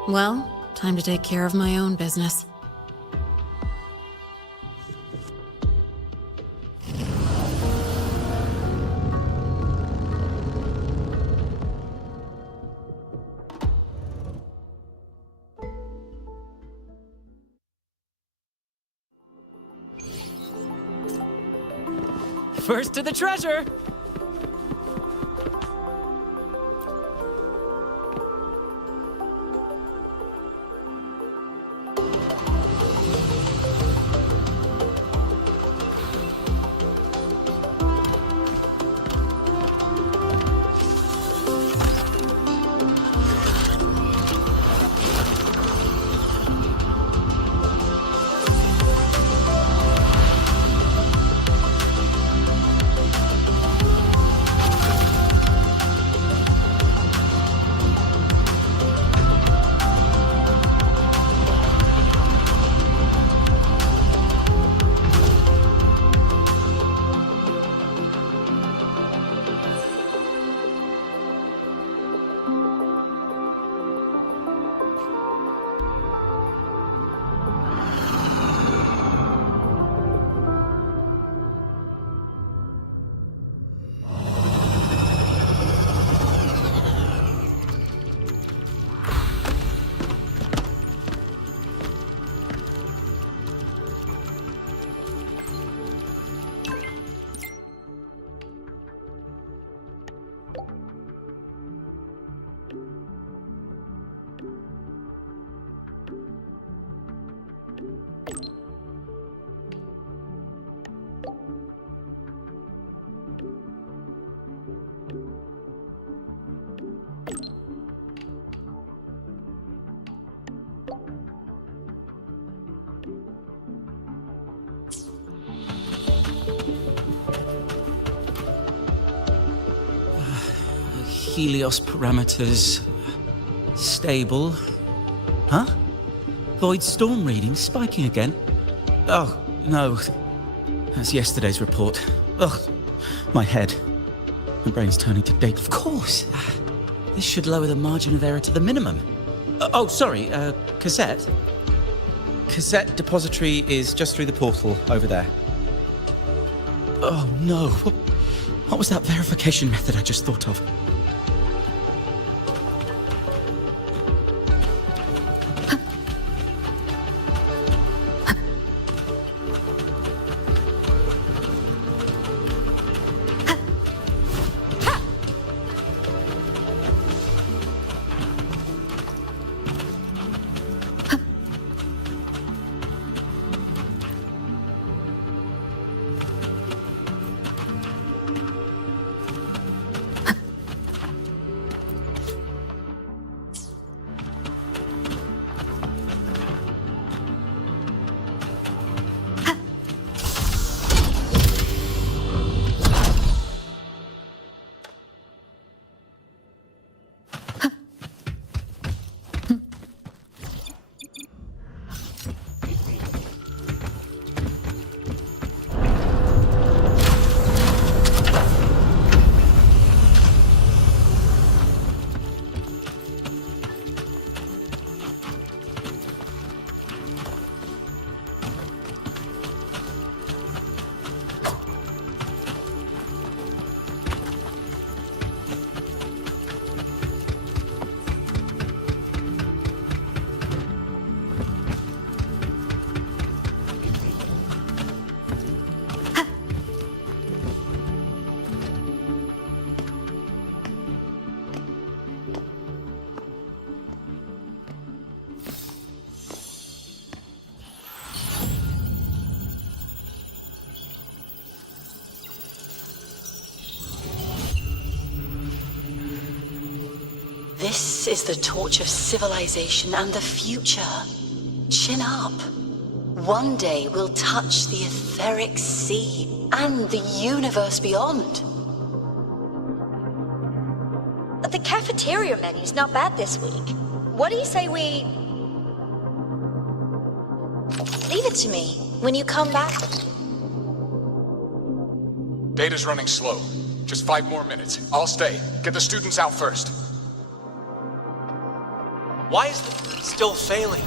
Well, time to take care of my own business. First to the treasure! Helios parameters stable. Huh? Void storm reading spiking again? Oh, no. That's yesterday's report. Ugh, my head. My brain's turning to date. Of course. This should lower the margin of error to the minimum. Oh, sorry, cassette. Cassette depository is just through the portal over there. Oh, no. What was that verification method I just thought of? This is the torch of civilization and the future. Chin up. One day we'll touch the etheric sea and the universe beyond. The cafeteria menu's not bad this week. What do you say we... Leave it to me. When you come back... Data's running slow. Just 5 more minutes. I'll stay. Get the students out first. Why is it still failing?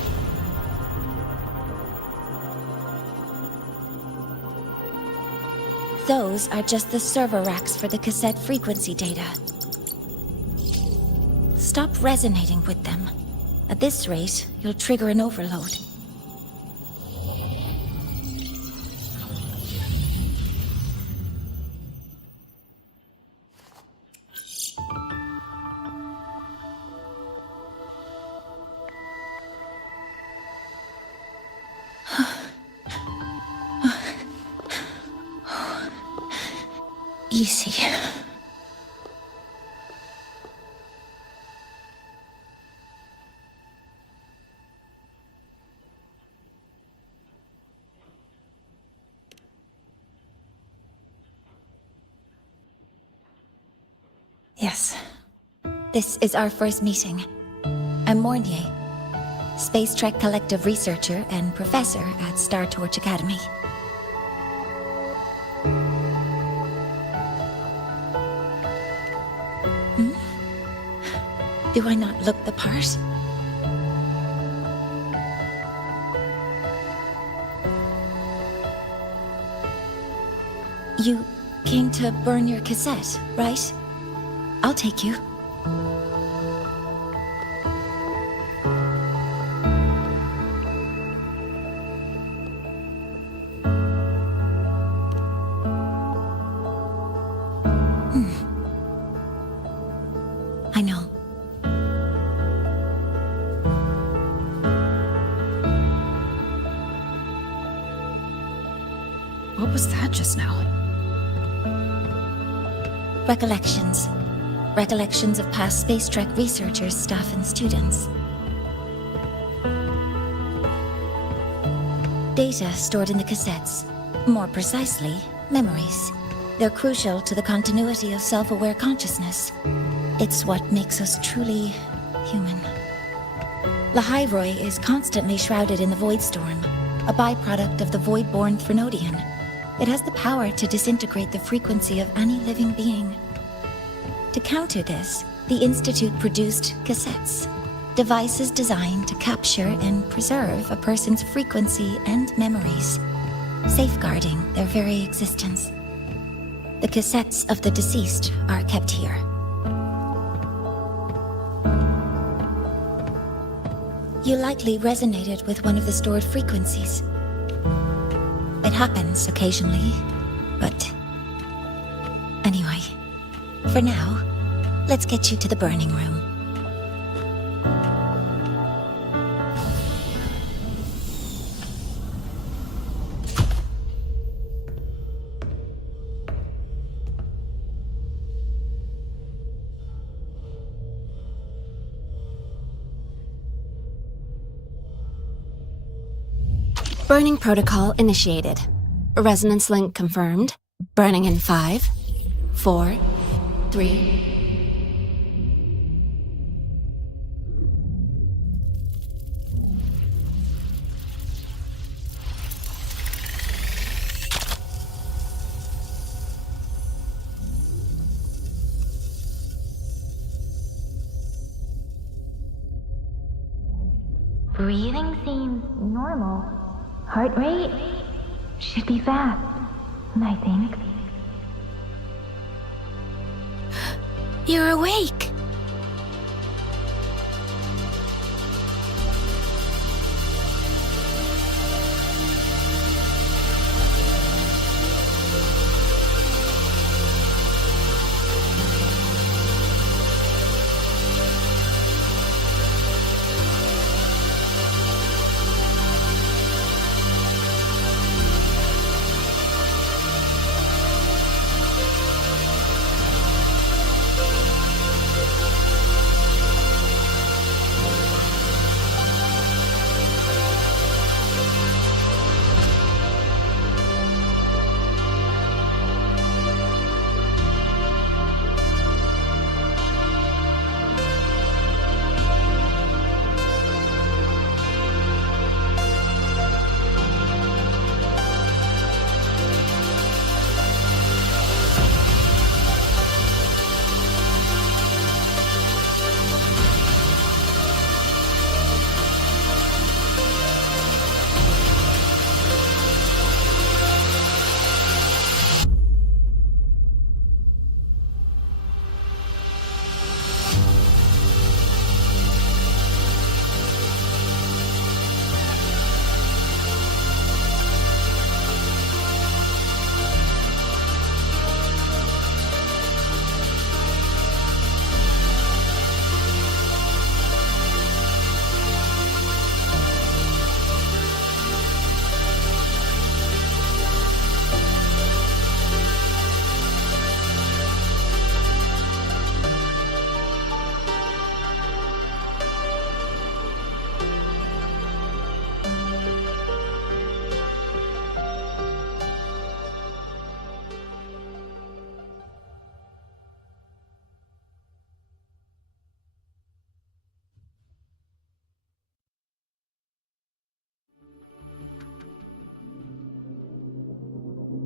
Those are just the server racks for the cassette frequency data. Stop resonating with them. At this rate, you'll trigger an overload. Easy. Yes. This is our first meeting. I'm Mornier, Space Trek Collective researcher and professor at Star Torch Academy. Do I not look the part? You came to burn your cassette, right? I'll take you. I know. What was that just now? Recollections. Recollections of past Space Trek researchers, staff, and students. Data stored in the cassettes. More precisely, memories. They're crucial to the continuity of self-aware consciousness. It's what makes us truly human. Lahairoi is constantly shrouded in the Void Storm, a byproduct of the Void-born Threnodian. It has the power to disintegrate the frequency of any living being. To counter this, the Institute produced cassettes, devices designed to capture and preserve a person's frequency and memories, safeguarding their very existence. The cassettes of the deceased are kept here. You likely resonated with one of the stored frequencies. It happens occasionally, but... Anyway, for now, let's get you to the burning room. Burning protocol initiated. Resonance link confirmed. Burning in 5, 4, 3... Breathing seems normal. Heart rate should be fast, I think. You're awake!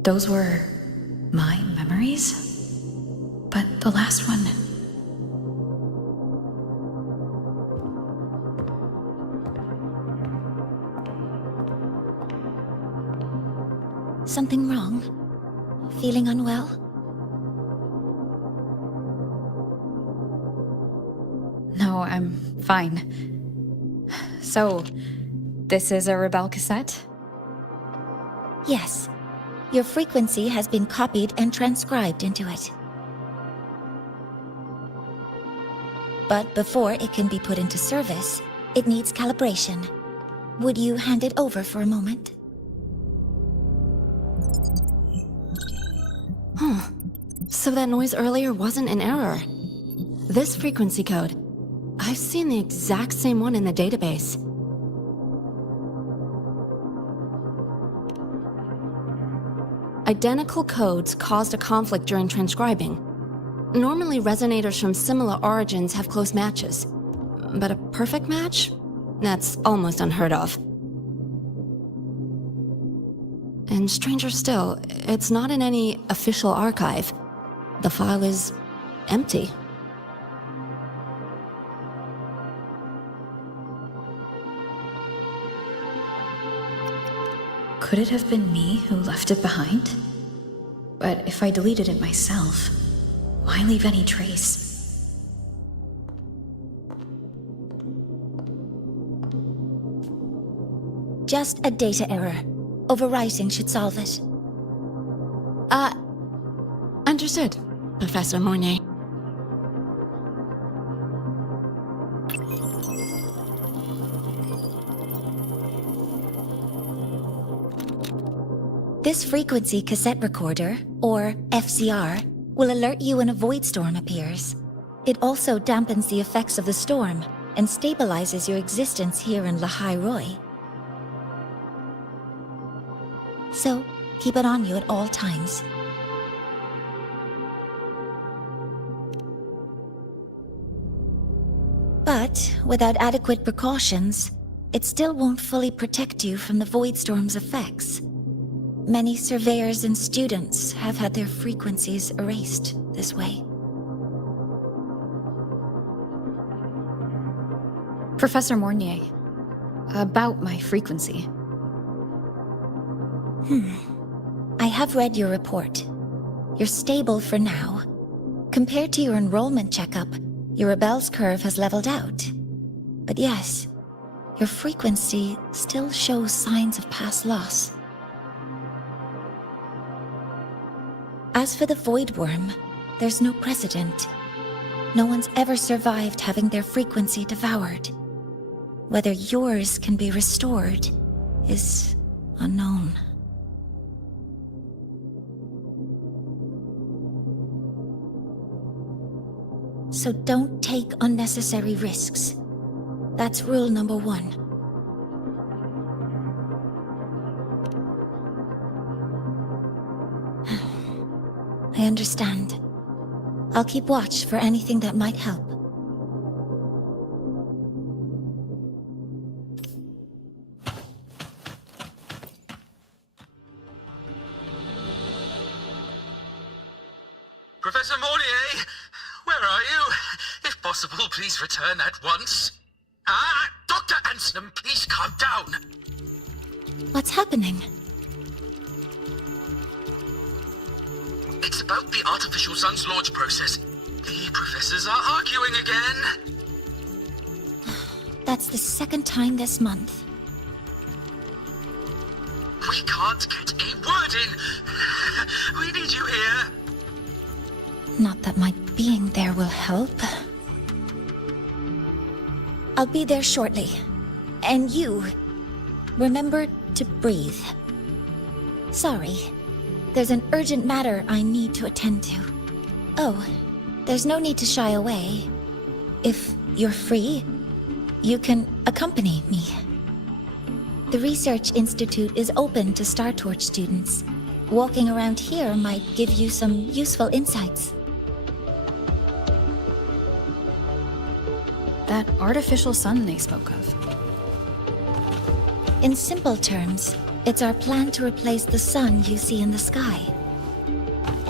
Those were my memories? But the last one... Something wrong? Feeling unwell? No, I'm fine. So, this is a Rebel cassette? Yes. Your frequency has been copied and transcribed into it. But before it can be put into service, it needs calibration. Would you hand it over for a moment? Huh. So that noise earlier wasn't an error. This frequency code, I've seen the exact same one in the database. Identical codes caused a conflict during transcribing. Normally, resonators from similar origins have close matches. But a perfect match? That's almost unheard of. And stranger still, it's not in any official archive. The file is empty. Could it have been me who left it behind? But if I deleted it myself, why leave any trace? Just a data error. Overwriting should solve it. Understood, Professor Mornay. This frequency cassette recorder, or FCR, will alert you when a void storm appears. It also dampens the effects of the storm and stabilizes your existence here in Lahai Roy. So, keep it on you at all times. But, without adequate precautions, it still won't fully protect you from the void storm's effects. Many surveyors and students have had their frequencies erased this way. Professor Mornier, about my frequency. I have read your report. You're stable for now. Compared to your enrollment checkup, your rebel's curve has leveled out. But yes, your frequency still shows signs of past loss. As for the Void Worm, there's no precedent. No one's ever survived having their frequency devoured. Whether yours can be restored is unknown. So don't take unnecessary risks. That's rule number 1. I understand. I'll keep watch for anything that might help. Professor Mornier, where are you? If possible, please return at once. Dr. Anselm, please calm down. What's happening? It's about the artificial sun's launch process. The professors are arguing again. That's the second time this month. We can't get a word in. We need you here. Not that my being there will help. I'll be there shortly. And you, remember to breathe. Sorry. There's an urgent matter I need to attend to. Oh, there's no need to shy away. If you're free, you can accompany me. The Research Institute is open to Star Torch students. Walking around here might give you some useful insights. That artificial sun they spoke of. In simple terms, It's our plan to replace the sun you see in the sky.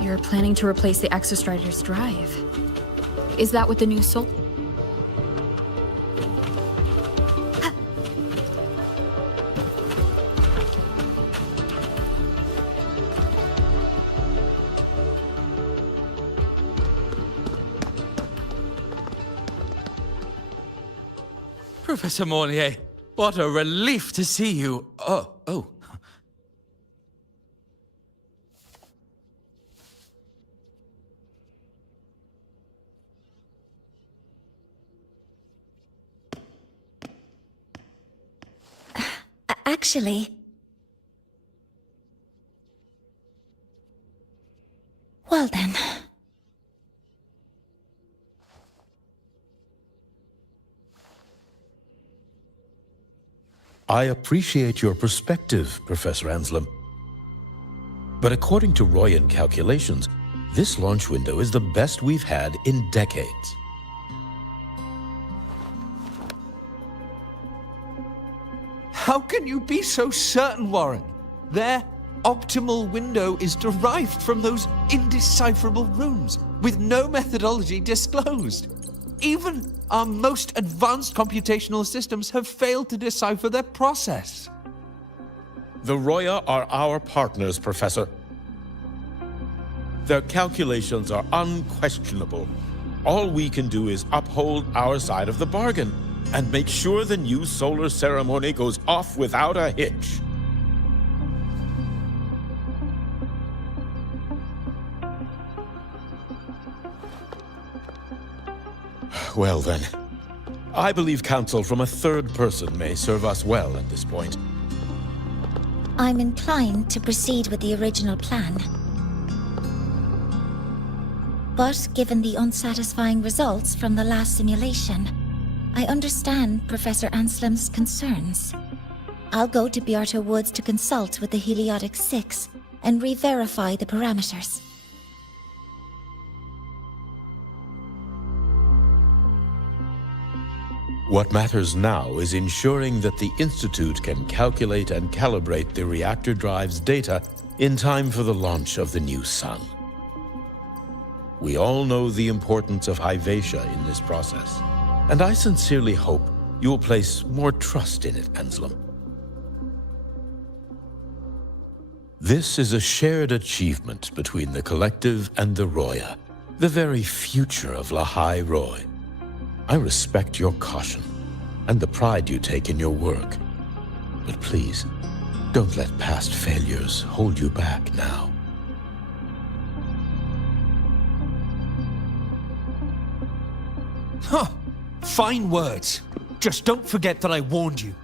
You're planning to replace the Exostrider's drive. Is that what the new soul... Professor Mornier, what a relief to see you. Oh. Actually... Well then... I appreciate your perspective, Professor Anselm. But according to Royan calculations, this launch window is the best we've had in decades. How can you be so certain, Warren? Their optimal window is derived from those indecipherable runes, with no methodology disclosed. Even our most advanced computational systems have failed to decipher their process. The Roya are our partners, Professor. Their calculations are unquestionable. All we can do is uphold our side of the bargain and make sure the new solar ceremony goes off without a hitch. Well then, I believe counsel from a third person may serve us well at this point. I'm inclined to proceed with the original plan. But given the unsatisfying results from the last simulation, I understand Professor Anselm's concerns. I'll go to Beata Woods to consult with the Heliotic 6 and re-verify the parameters. What matters now is ensuring that the Institute can calculate and calibrate the reactor drive's data in time for the launch of the new sun. We all know the importance of Hyvatia in this process, and I sincerely hope you will place more trust in it, Anselm. This is a shared achievement between the Collective and the Roya, the very future of Lahai Roy. I respect your caution and the pride you take in your work. But please, don't let past failures hold you back now. Huh. Fine words. Just don't forget that I warned you.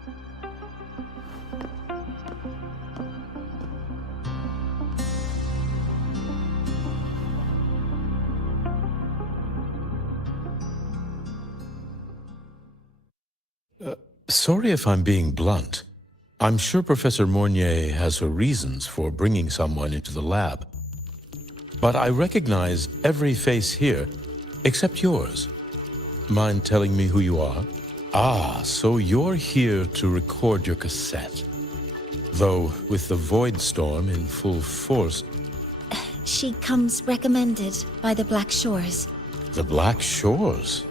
Sorry if I'm being blunt. I'm sure Professor Mornier has her reasons for bringing someone into the lab. But I recognize every face here, except yours. Mind telling me who you are? Ah, so you're here to record your cassette. Though, with the Void Storm in full force... She comes recommended by the Black Shores. The Black Shores?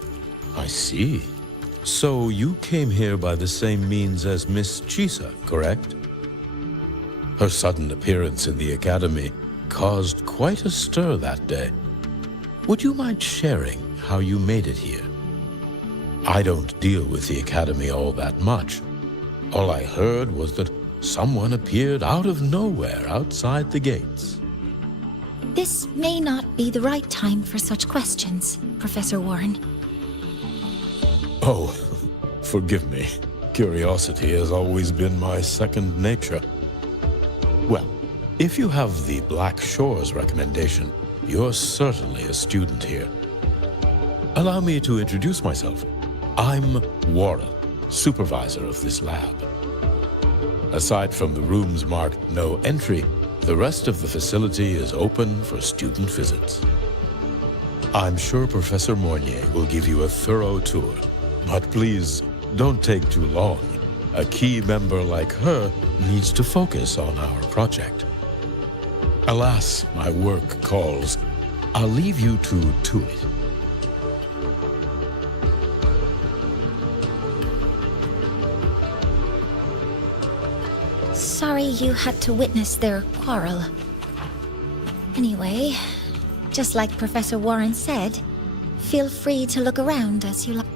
I see. So you came here by the same means as Miss Chisa, correct? Her sudden appearance in the Academy caused quite a stir that day. Would you mind sharing how you made it here? I don't deal with the Academy all that much. All I heard was that someone appeared out of nowhere outside the gates. This may not be the right time for such questions, Professor Warren. Oh, forgive me. Curiosity has always been my second nature. Well, if you have the Black Shores recommendation, you're certainly a student here. Allow me to introduce myself. I'm Warren, supervisor of this lab. Aside from the rooms marked no entry, the rest of the facility is open for student visits. I'm sure Professor Mornier will give you a thorough tour. But please, don't take too long, A key member like her needs to focus on our project. Alas, my work calls. I'll leave you to it. Sorry you had to witness their quarrel. Anyway, just like Professor Warren said, feel free to look around as you like.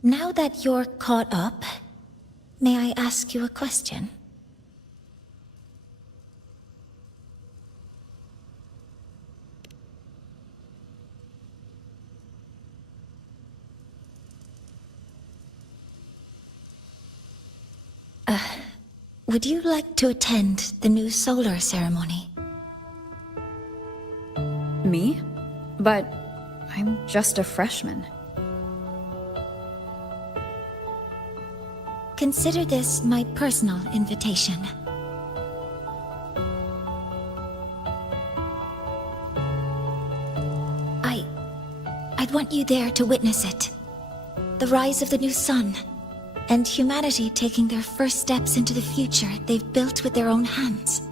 Now that you're caught up, may I ask you a question? Would you like to attend the new solar ceremony? Me? But I'm just a freshman. Consider this my personal invitation. I'd want you there to witness it. The rise of the new sun, and humanity taking their first steps into the future they've built with their own hands.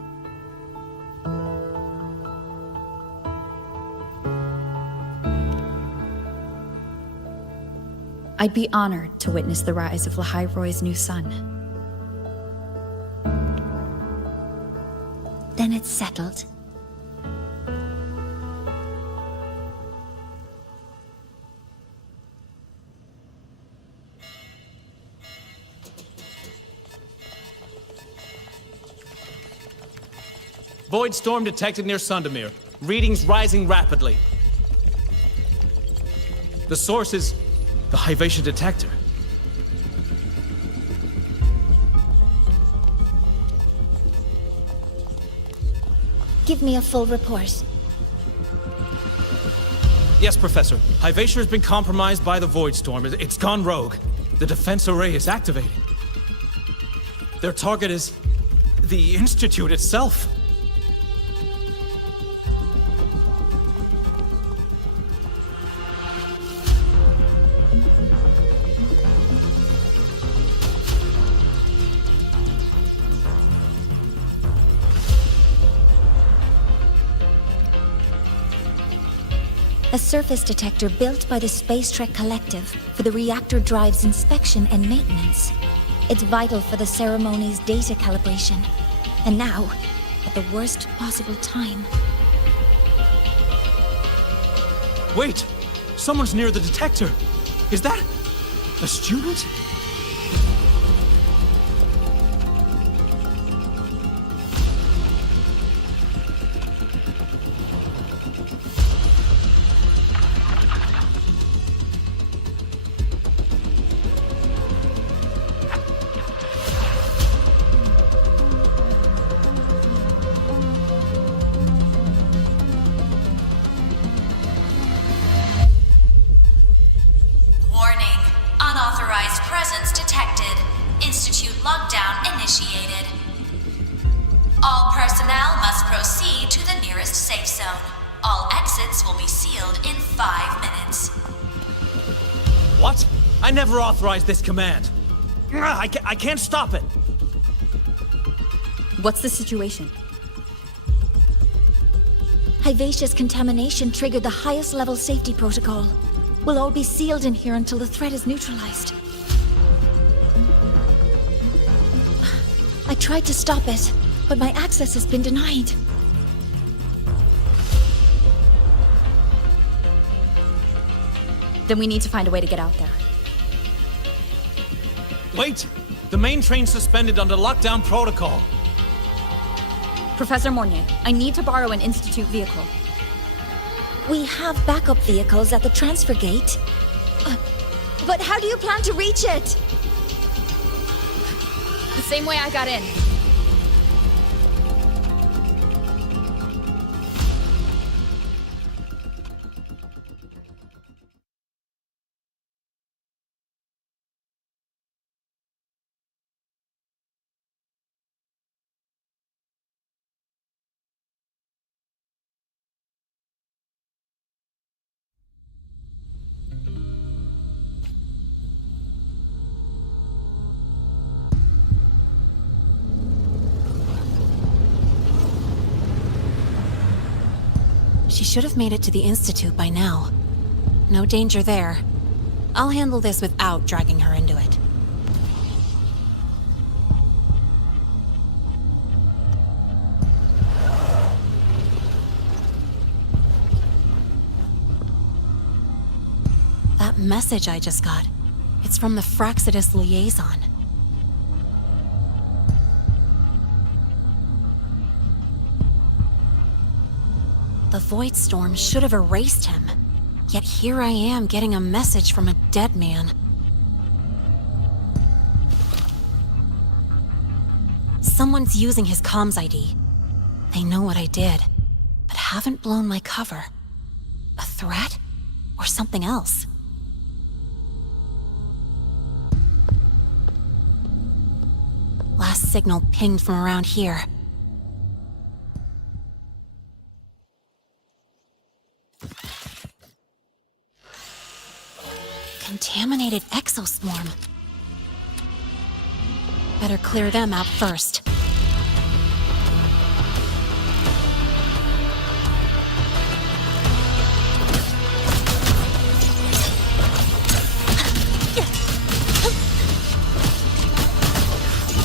I'd be honored to witness the rise of Lahai Roy's new sun. Then it's settled. Void storm detected near Sundermere. Readings rising rapidly. The source is the Hivation detector. Give me a full report. Yes, Professor. Hivation has been compromised by the Void Storm. It's gone rogue. The defense array is activated. Their target is the Institute itself. A surface detector built by the Space Trek Collective for the reactor drive's inspection and maintenance. It's vital for the ceremony's data calibration. And now, at the worst possible time. Wait! Someone's near the detector! Is that a student? All personnel must proceed to the nearest safe zone. All exits sealed in 5 minutes. What? I never authorized this command. I can't stop it. What's the situation? Hivacious contamination triggered the highest level safety protocol. We'll all be sealed in here until the threat is neutralized. I tried to stop it, but my access has been denied. Then we need to find a way to get out there. Wait! The main train's suspended under lockdown protocol. Professor Mornier, I need to borrow an Institute vehicle. We have backup vehicles at the transfer gate. But how do you plan to reach it? The same way I got in. She should have made it to the Institute by now. No danger there. I'll handle this without dragging her into it. That message I just got, it's from the Fraxidus liaison. The Void Storm should have erased him. Yet here I am getting a message from a dead man. Someone's using his comms ID. They know what I did, but haven't blown my cover. A threat? Or something else? Last signal pinged from around here. Contaminated exoswarm. Better clear them out first.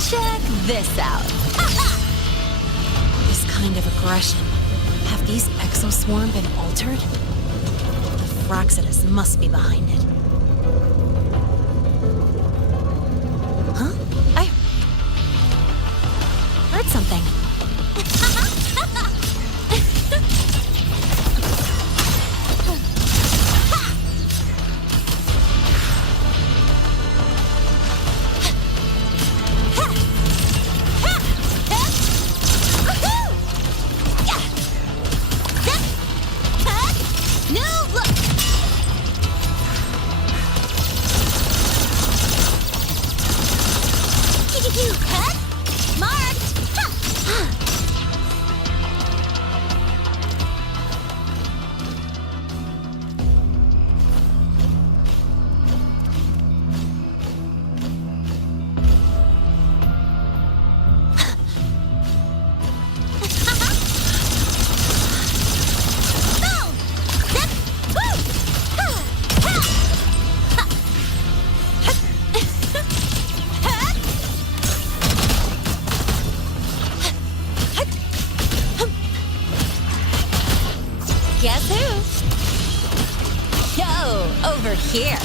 Check this out. This kind of aggression. Have these exoswarm been altered? The Fraxidus must be behind it. Huh? I heard something. Guess who? Yo, over here.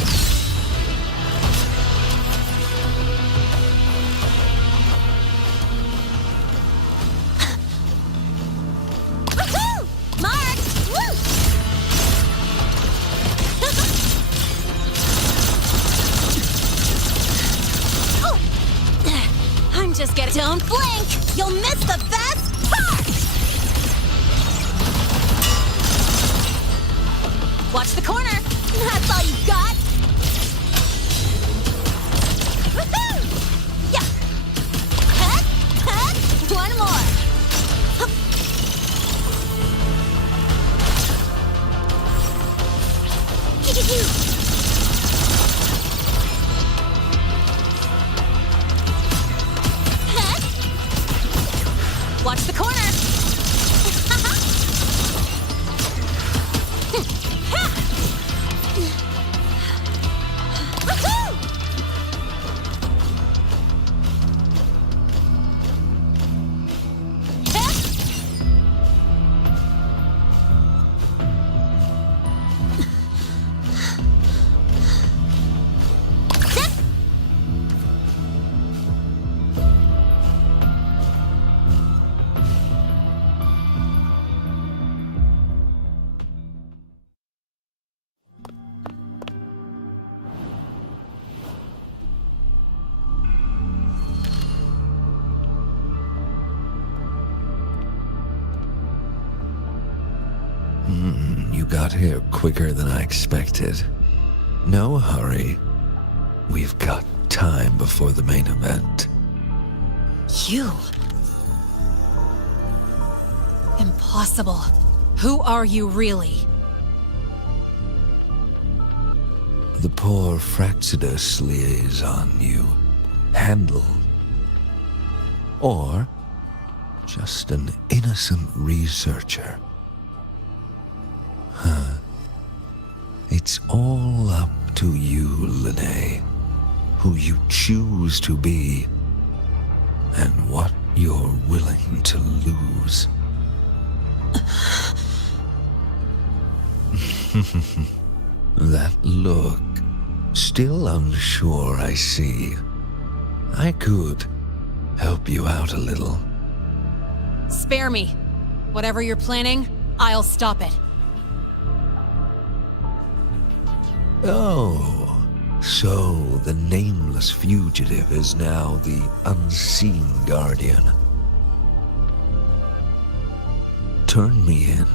Woohoo! Marked! Woo! Oh. I'm just getting... Don't blink! You'll miss the best part! Watch the corner! That's all you got! Woohoo! Yeah! Head! Head! One more! Hup. You got here quicker than I expected. No hurry. We've got time before the main event. You? Impossible. Who are you really? The poor Fraxidus liaison you handled. Or just an innocent researcher. It's all up to you, Linnae. Who you choose to be, and what you're willing to lose. That look. Still unsure, I see. I could help you out a little. Spare me. Whatever you're planning, I'll stop it. Oh, so the nameless fugitive is now the unseen guardian. Turn me in,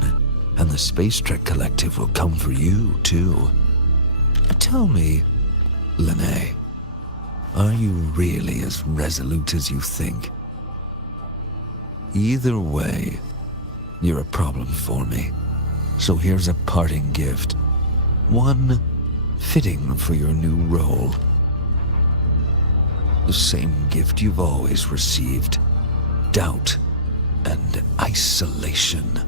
and the Space Trek Collective will come for you, too. Tell me, Linnae, are you really as resolute as you think? Either way, you're a problem for me. So here's a parting gift. One fitting for your new role. The same gift you've always received. Doubt and isolation.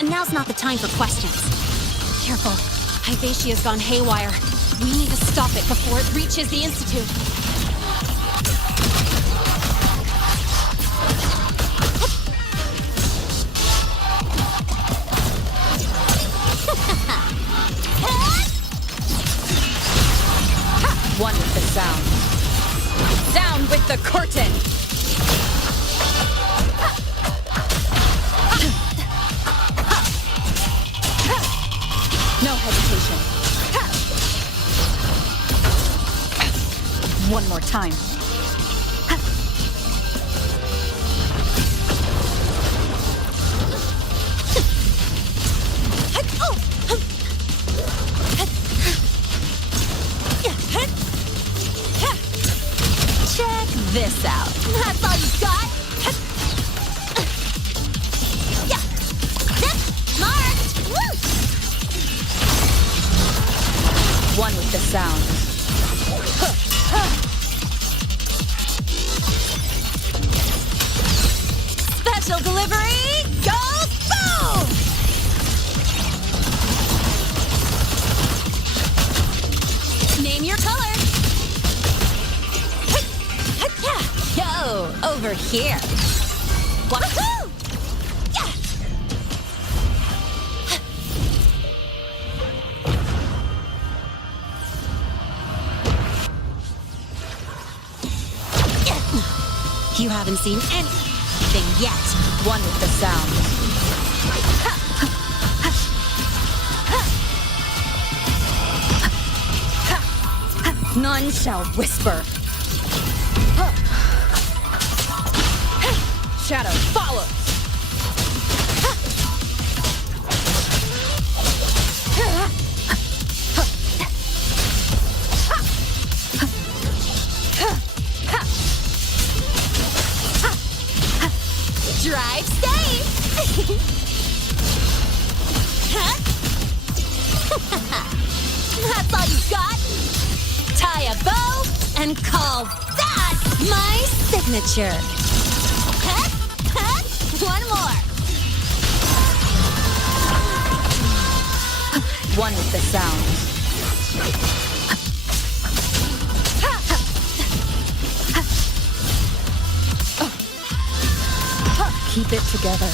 Now's not the time for questions. Careful. Hyvatia's gone haywire. We need to stop it before it reaches the Institute. One with the sound. Down with the curtain! No hesitation. One more time. Check this out. That's all you got? Yeah. Marked. Woo! One with the sound. Special delivery goes boom! Name your color. Yo, over here. Wahoo! Yeah! You haven't seen anything yet. One with the sound. None shall whisper. Shadow follows. Drive safe! That's all you got? Tie a bow and call that my signature. One more. One with the sound. Keep it together.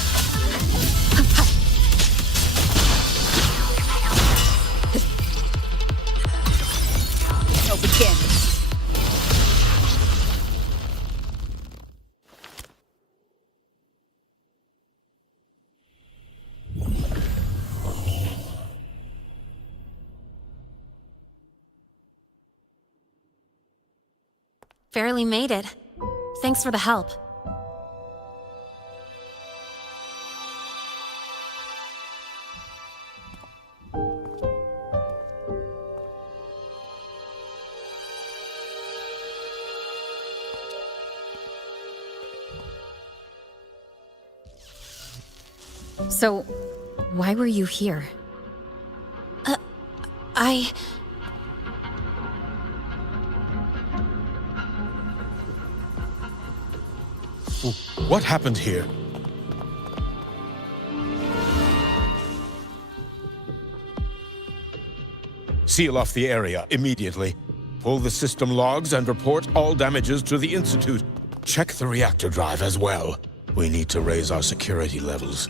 So begin. Barely made it. Thanks for the help. So, why were you here? What happened here? Seal off the area immediately. Pull the system logs and report all damages to the Institute. Check the reactor drive as well. We need to raise our security levels.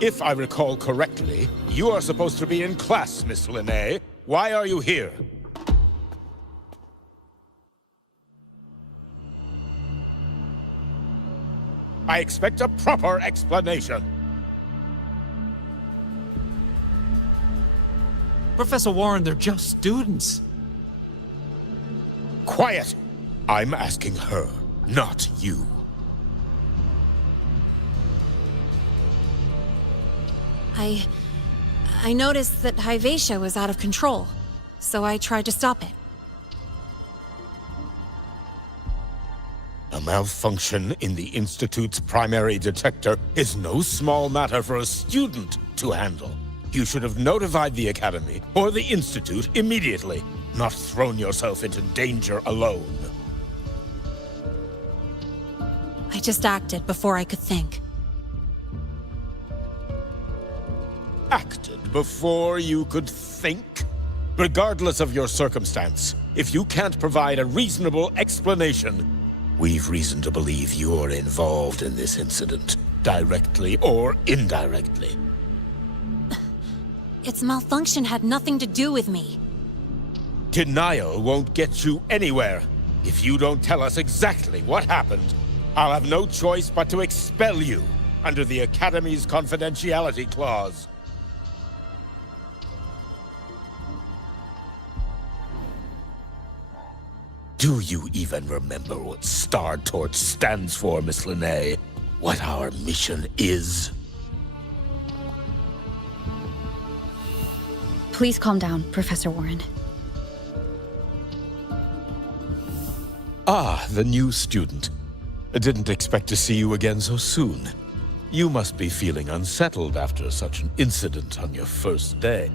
If I recall correctly, you are supposed to be in class, Miss Linnae. Why are you here? I expect a proper explanation. Professor Warren, they're just students. Quiet! I'm asking her, not you. I noticed that Hyvatia was out of control, so I tried to stop it. A malfunction in the Institute's primary detector is no small matter for a student to handle. You should have notified the Academy or the Institute immediately, not thrown yourself into danger alone. I just acted before I could think. Acted before you could think? Regardless of your circumstance, if you can't provide a reasonable explanation, we've reason to believe you're involved in this incident, directly or indirectly. Its malfunction had nothing to do with me. Denial won't get you anywhere. If you don't tell us exactly what happened, I'll have no choice but to expel you under the Academy's confidentiality clause. Do you even remember what Star Torch stands for, Miss Linnae? What our mission is? Please calm down, Professor Warren. Ah, the new student. I didn't expect to see you again so soon. You must be feeling unsettled after such an incident on your first day.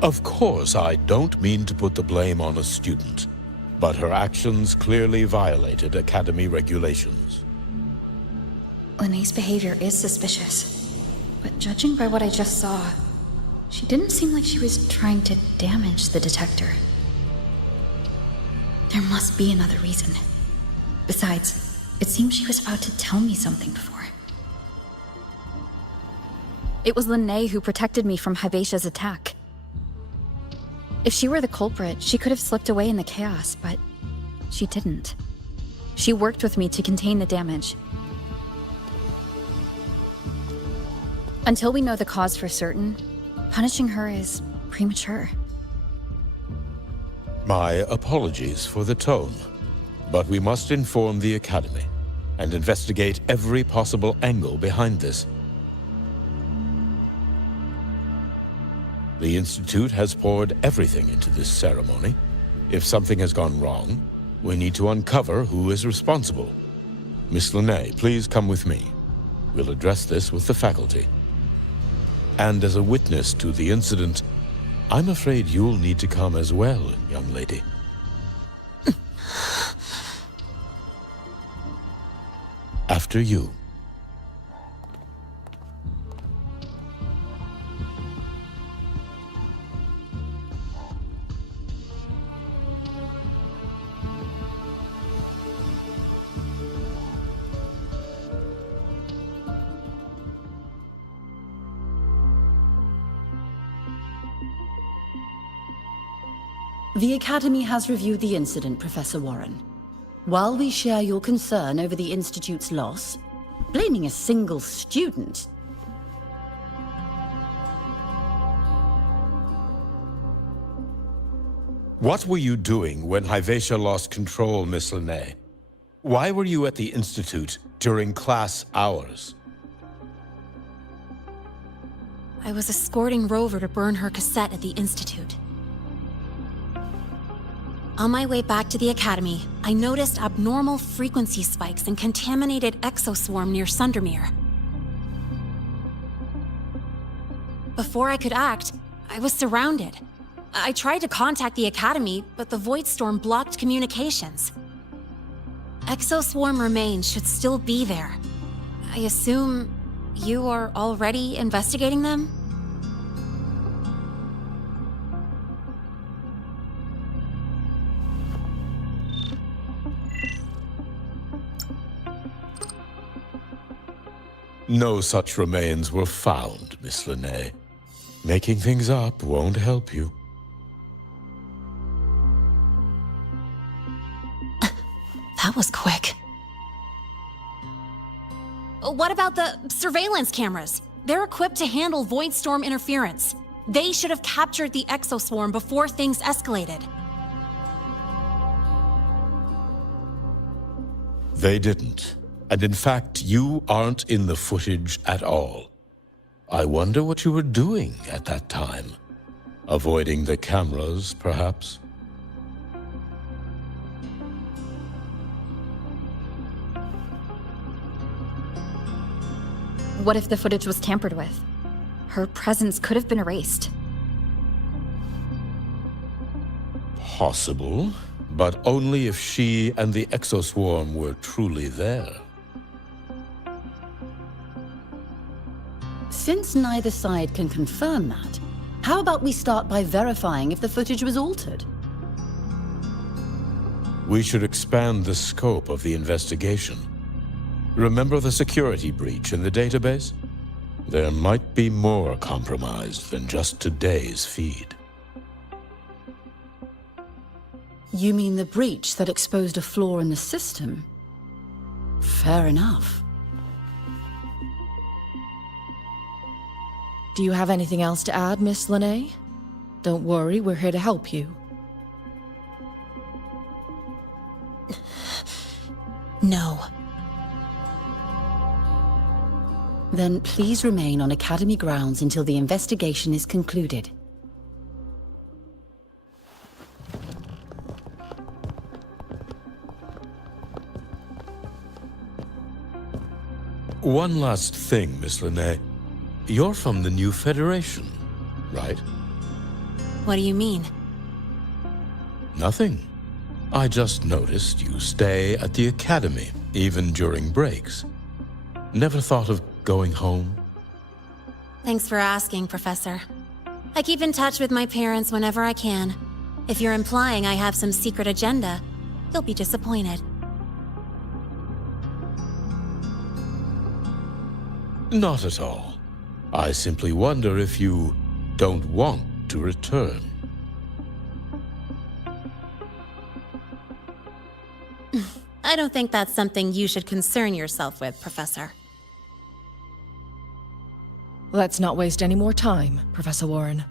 Of course, I don't mean to put the blame on a student, but her actions clearly violated Academy regulations. Lene's behavior is suspicious, but judging by what I just saw, she didn't seem like she was trying to damage the detector. There must be another reason. Besides, it seemed she was about to tell me something before. It was Lene who protected me from Hivatia's attack. If she were the culprit, she could have slipped away in the chaos, but she didn't. She worked with me to contain the damage. Until we know the cause for certain, punishing her is premature. My apologies for the tone, but we must inform the Academy and investigate every possible angle behind this. The Institute has poured everything into this ceremony. If something has gone wrong, we need to uncover who is responsible. Miss Lene, please come with me. We'll address this with the faculty. And as a witness to the incident, I'm afraid you'll need to come as well, young lady. After you. The Academy has reviewed the incident, Professor Warren. While we share your concern over the Institute's loss, blaming a single student... What were you doing when Hivatia lost control, Miss Lene? Why were you at the Institute during class hours? I was escorting Rover to burn her cassette at the Institute. On my way back to the Academy, I noticed abnormal frequency spikes and contaminated exoswarm near Sundermere. Before I could act, I was surrounded. I tried to contact the Academy, but the Void Storm blocked communications. Exoswarm remains should still be there. I assume you are already investigating them? No such remains were found, Miss Lene. Making things up won't help you. That was quick. What about the surveillance cameras? They're equipped to handle Void Storm interference. They should have captured the exoswarm before things escalated. They didn't. And in fact, you aren't in the footage at all. I wonder what you were doing at that time. Avoiding the cameras, perhaps? What if the footage was tampered with? Her presence could have been erased. Possible, but only if she and the exoswarm were truly there. Since neither side can confirm that, how about we start by verifying if the footage was altered? We should expand the scope of the investigation. Remember the security breach in the database? There might be more compromised than just today's feed. You mean the breach that exposed a flaw in the system? Fair enough. Do you have anything else to add, Miss Lene? Don't worry, we're here to help you. No. Then please remain on Academy grounds until the investigation is concluded. One last thing, Miss Linné. You're from the new Federation, right? What do you mean? Nothing. I just noticed you stay at the Academy, even during breaks. Never thought of going home? Thanks for asking, Professor. I keep in touch with my parents whenever I can. If you're implying I have some secret agenda, you'll be disappointed. Not at all. I simply wonder if you don't want to return. I don't think that's something you should concern yourself with, Professor. Let's not waste any more time, Professor Warren.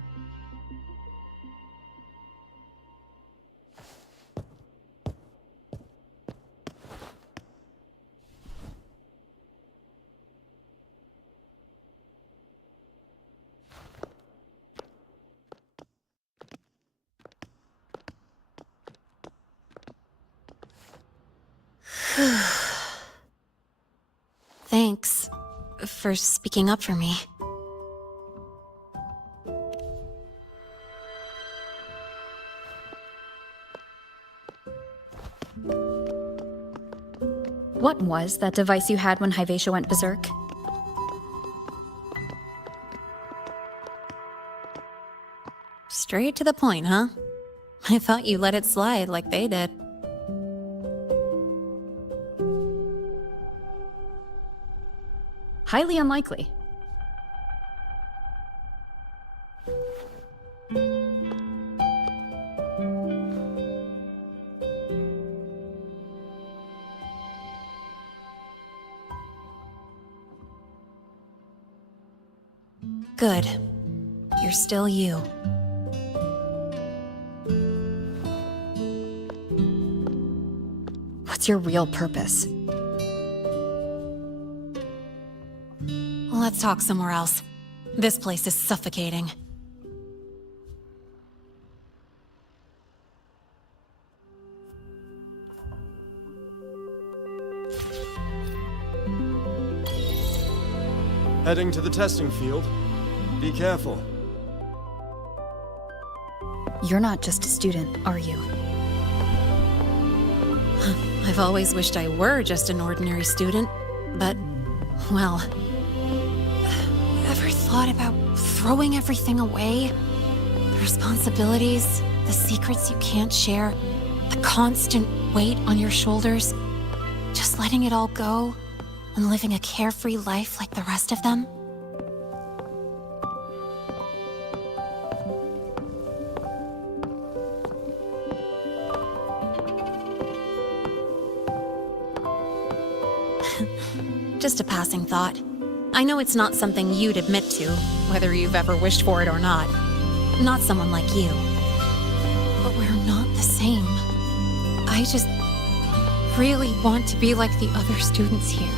Thanks for speaking up for me. What was that device you had when Hyvatia went berserk? Straight to the point, huh? I thought you let it slide like they did. Highly unlikely. Good. You're still you. What's your real purpose? Let's talk somewhere else. This place is suffocating. Heading to the testing field. Be careful. You're not just a student, are you? I've always wished I were just an ordinary student, but, well... Ever thought about throwing everything away? The responsibilities, the secrets you can't share, the constant weight on your shoulders. Just letting it all go and living a carefree life like the rest of them? Just a passing thought. I know it's not something you'd admit to, whether you've ever wished for it or not. Not someone like you. But we're not the same. I just really want to be like the other students here.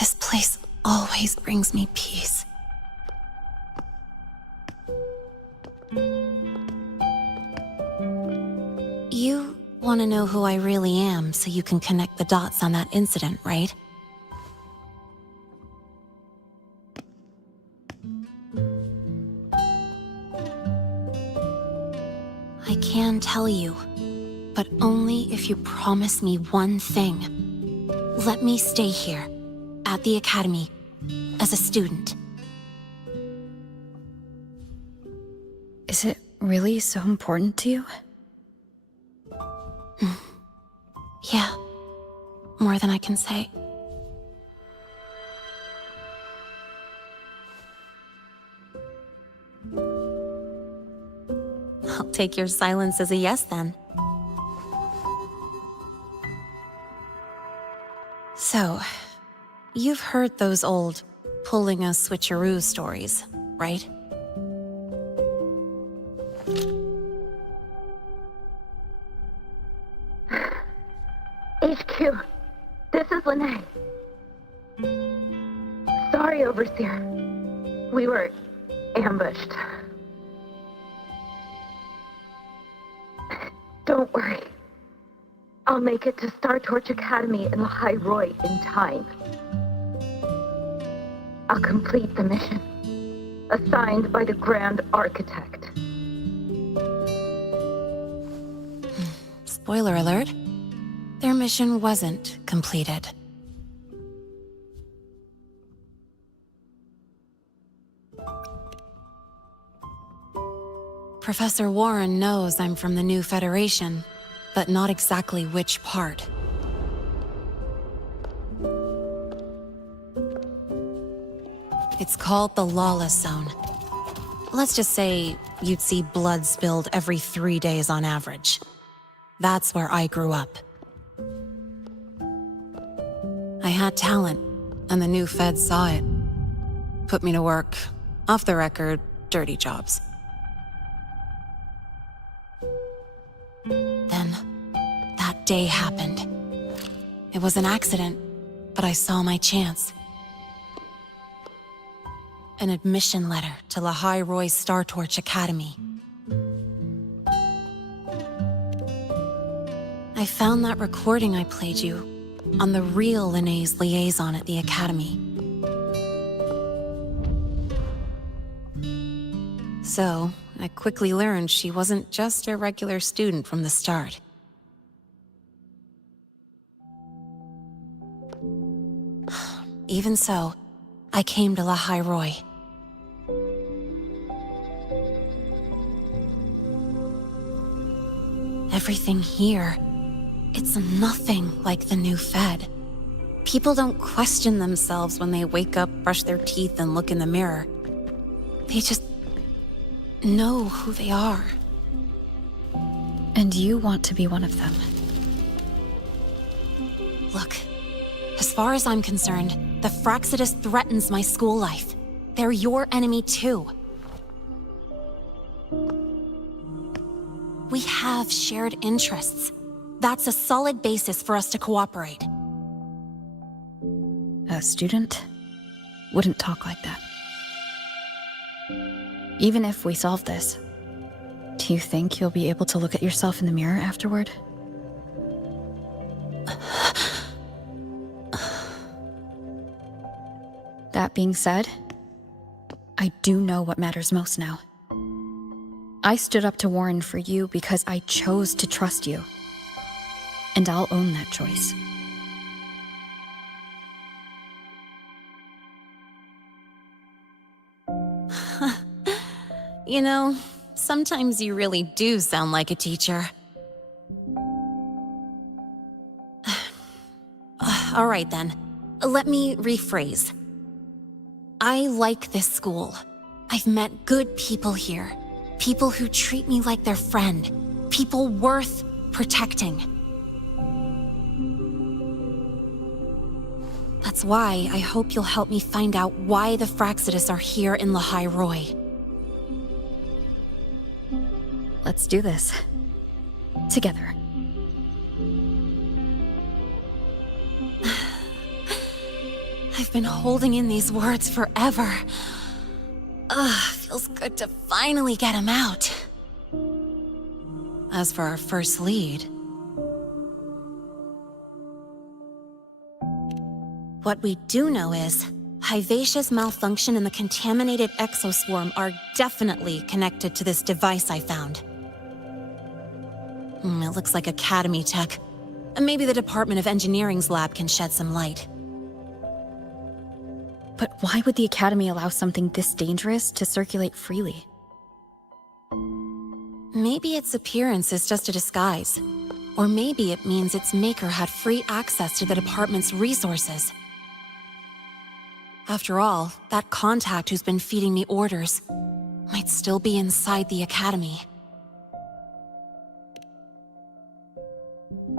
This place always brings me peace. You want to know who I really am so you can connect the dots on that incident, right? I can tell you, but only if you promise me one thing. Let me stay here, at the Academy, as a student. Is it really so important to you? Yeah, more than I can say. I'll take your silence as a yes then. So, you've heard those old pulling a switcheroo stories, right? HQ, this is Lene. Sorry, Overseer. We were ambushed. Don't worry. I'll make it to Star Torch Academy in Lahai Roy in time. I'll complete the mission, assigned by the Grand Architect. Spoiler alert, their mission wasn't completed. Professor Warren knows I'm from the new Federation, but not exactly which part. It's called the Lawless Zone. Let's just say you'd see blood spilled every 3 days on average. That's where I grew up. I had talent, and the new feds saw it. Put me to work, off the record, dirty jobs. Then, that day happened. It was an accident, but I saw my chance. An admission letter to Lahai Roy Star Torch Academy. I found that recording I played you on the real Lene's liaison at the Academy. So, I quickly learned she wasn't just a regular student from the start. Even so, I came to Lahai Roy. Everything here, it's nothing like the new Fed. People don't question themselves when they wake up, brush their teeth, and look in the mirror. They just know who they are. And you want to be one of them. Look, as far as I'm concerned, the Fraxidus threatens my school life. They're your enemy too. We have shared interests. That's a solid basis for us to cooperate. A student wouldn't talk like that. Even if we solve this, do you think you'll be able to look at yourself in the mirror afterward? That being said, I do know what matters most now. I stood up to Warren for you because I chose to trust you. And I'll own that choice. You know, sometimes you really do sound like a teacher. All right then, let me rephrase. I like this school. I've met good people here. People who treat me like their friend. People worth protecting. That's why I hope you'll help me find out why the Fraxidus are here in Lahai Roy. Let's do this. Together. I've been holding in these words forever. Feels good to finally get them out. As for our first lead, what we do know is Hyvatia's malfunction and the contaminated exoswarm are definitely connected to this device I found. It looks like Academy tech. Maybe the Department of Engineering's lab can shed some light. But why would the Academy allow something this dangerous to circulate freely? Maybe its appearance is just a disguise. Or maybe it means its maker had free access to the department's resources. After all, that contact who's been feeding me orders might still be inside the Academy.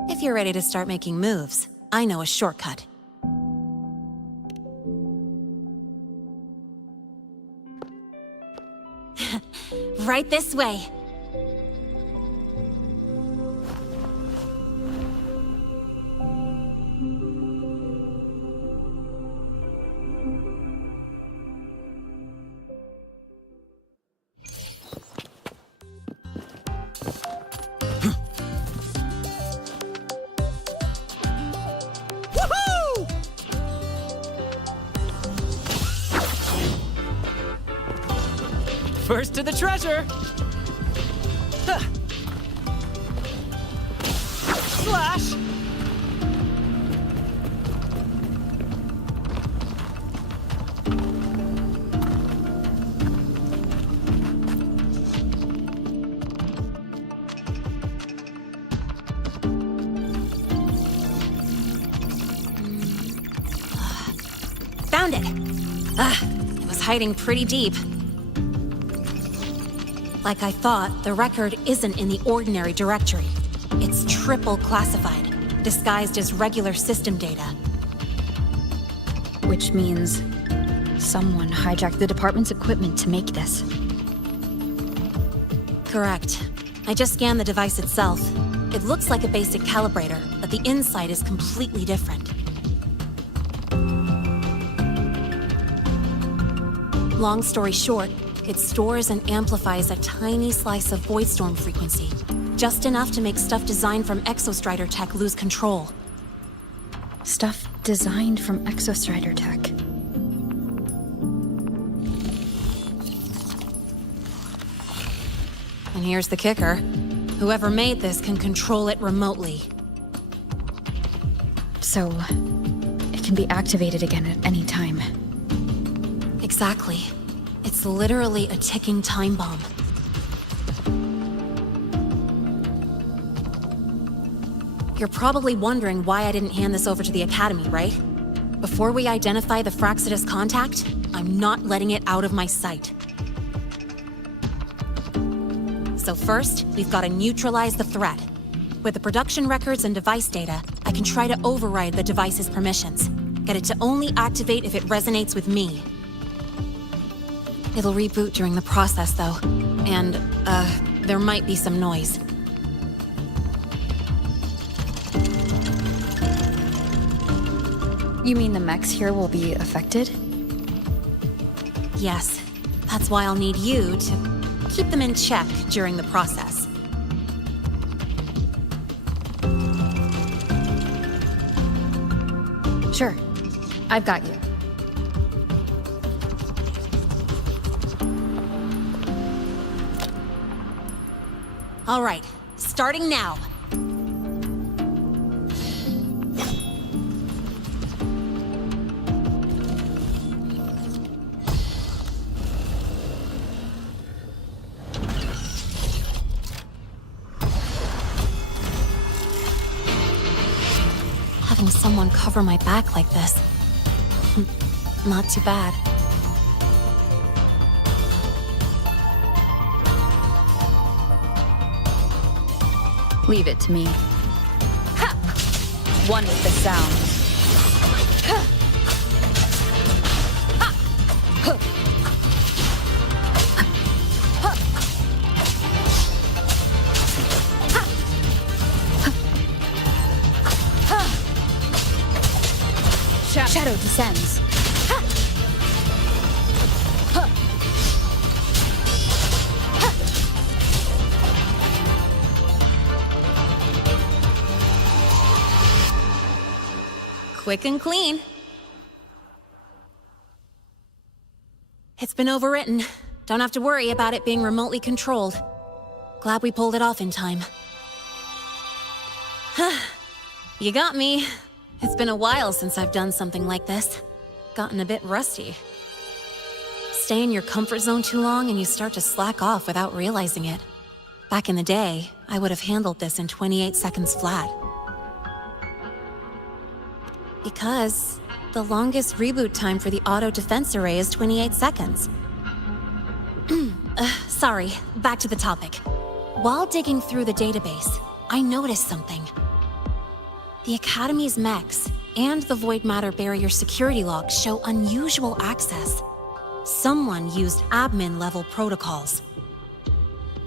If you're ready to start making moves, I know a shortcut. Right this way. First to the treasure! Huh. Slash! Found it! It was hiding pretty deep. Like I thought, the record isn't in the ordinary directory. It's triple classified, disguised as regular system data. Which means someone hijacked the department's equipment to make this. Correct. I just scanned the device itself. It looks like a basic calibrator, but the inside is completely different. Long story short, it stores and amplifies a tiny slice of Voidstorm frequency, just enough to make stuff designed from Exostrider tech lose control. Stuff designed from Exostrider tech. And here's the kicker. Whoever made this can control it remotely. So, it can be activated again at any time. Exactly. It's literally a ticking time bomb. You're probably wondering why I didn't hand this over to the Academy, right? Before we identify the Fraxidus contact, I'm not letting it out of my sight. So first, we've got to neutralize the threat. With the production records and device data, I can try to override the device's permissions. Get it to only activate if it resonates with me. It'll reboot during the process, though. And, there might be some noise. You mean the mechs here will be affected? Yes. That's why I'll need you to keep them in check during the process. Sure. I've got you. All right, starting now. Having someone cover my back like this, not too bad. Leave it to me. Ha! One with the sound. Ha! Ha! Huh! Ha! Ha! Ha! Shadow descends. Ha! Ha! Quick and clean. It's been overwritten. Don't have to worry about it being remotely controlled. Glad we pulled it off in time. You got me. It's been a while since I've done something like this. Gotten a bit rusty. Stay in your comfort zone too long and you start to slack off without realizing it. Back in the day, I would have handled this in 28 seconds flat. Because the longest reboot time for the auto defense array is 28 seconds. Sorry, back to the topic. While digging through the database, I noticed something. The Academy's mechs and the void matter barrier security logs show unusual access. Someone used admin-level protocols.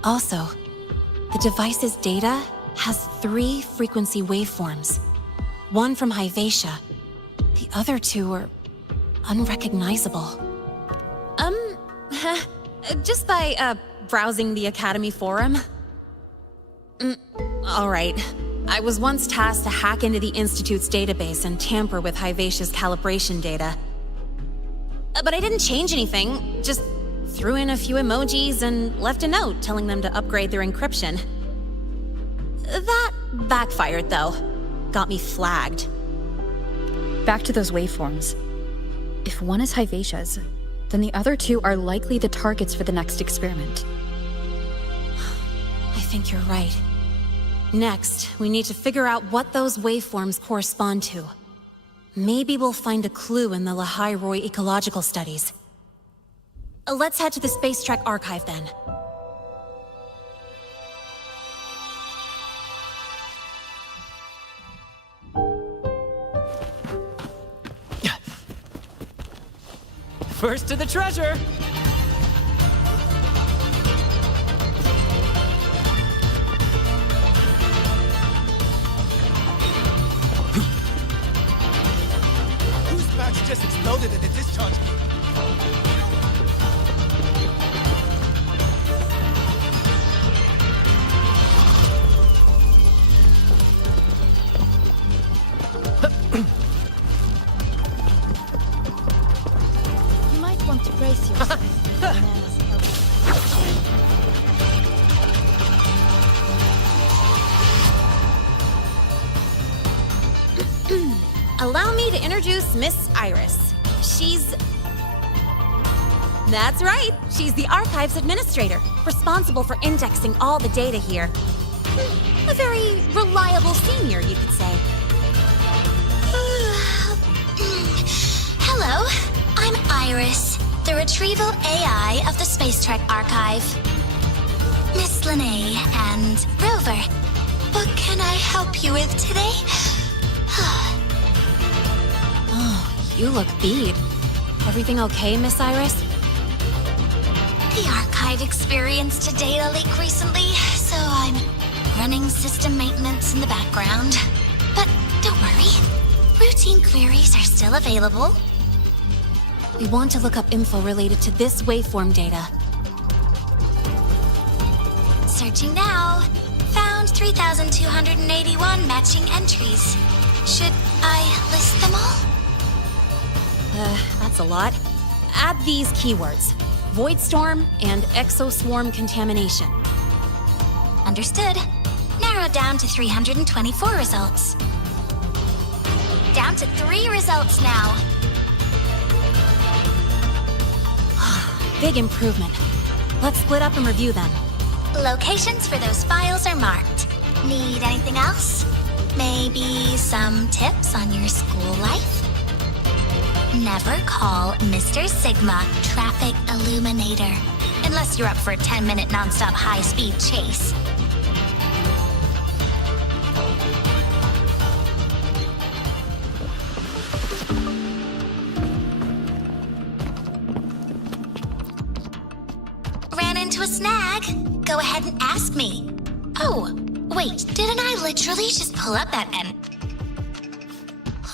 Also, the device's data has 3 frequency waveforms. One from Hyvatia. The other 2 are unrecognizable. Just by, browsing the Academy forum? Alright. I was once tasked to hack into the Institute's database and tamper with Hyvatia's calibration data. But I didn't change anything, just threw in a few emojis and left a note telling them to upgrade their encryption. That backfired, though. Got me flagged. Back to those waveforms. If one is Hyvatia's, then the other 2 are likely the targets for the next experiment. I think you're right. Next, we need to figure out what those waveforms correspond to. Maybe we'll find a clue in the Lahai-Roy ecological studies. Let's head to the Space Trek archive then. First to the treasure! Whose patch just exploded at the discharge gate? You might want to brace yourself. Allow me to introduce Miss Iris. That's right! She's the Archives Administrator, responsible for indexing all the data here. A very reliable senior, you could say. Hello, I'm Iris, the retrieval AI of the Space Trek Archive. Miss Lene and Rover, what can I help you with today? Oh, you look beat. Everything okay, Miss Iris? The archive experienced a data leak recently, so I'm running system maintenance in the background. But don't worry, routine queries are still available. We want to look up info related to this waveform data. Searching now. Found 3,281 matching entries. Should I list them all? That's a lot. Add these keywords: Void Storm and Exoswarm contamination. Understood. Narrowed down to 324 results. Down to 3 results now. Big improvement. Let's split up and review them. Locations for those files are marked. Need anything else? Maybe some tips on your school life? Never call Mr. Sigma Traffic Illuminator, unless you're up for a 10-minute non-stop high-speed chase. Ran into a snag. Go ahead and ask me. Oh, wait, didn't I literally just pull up that end?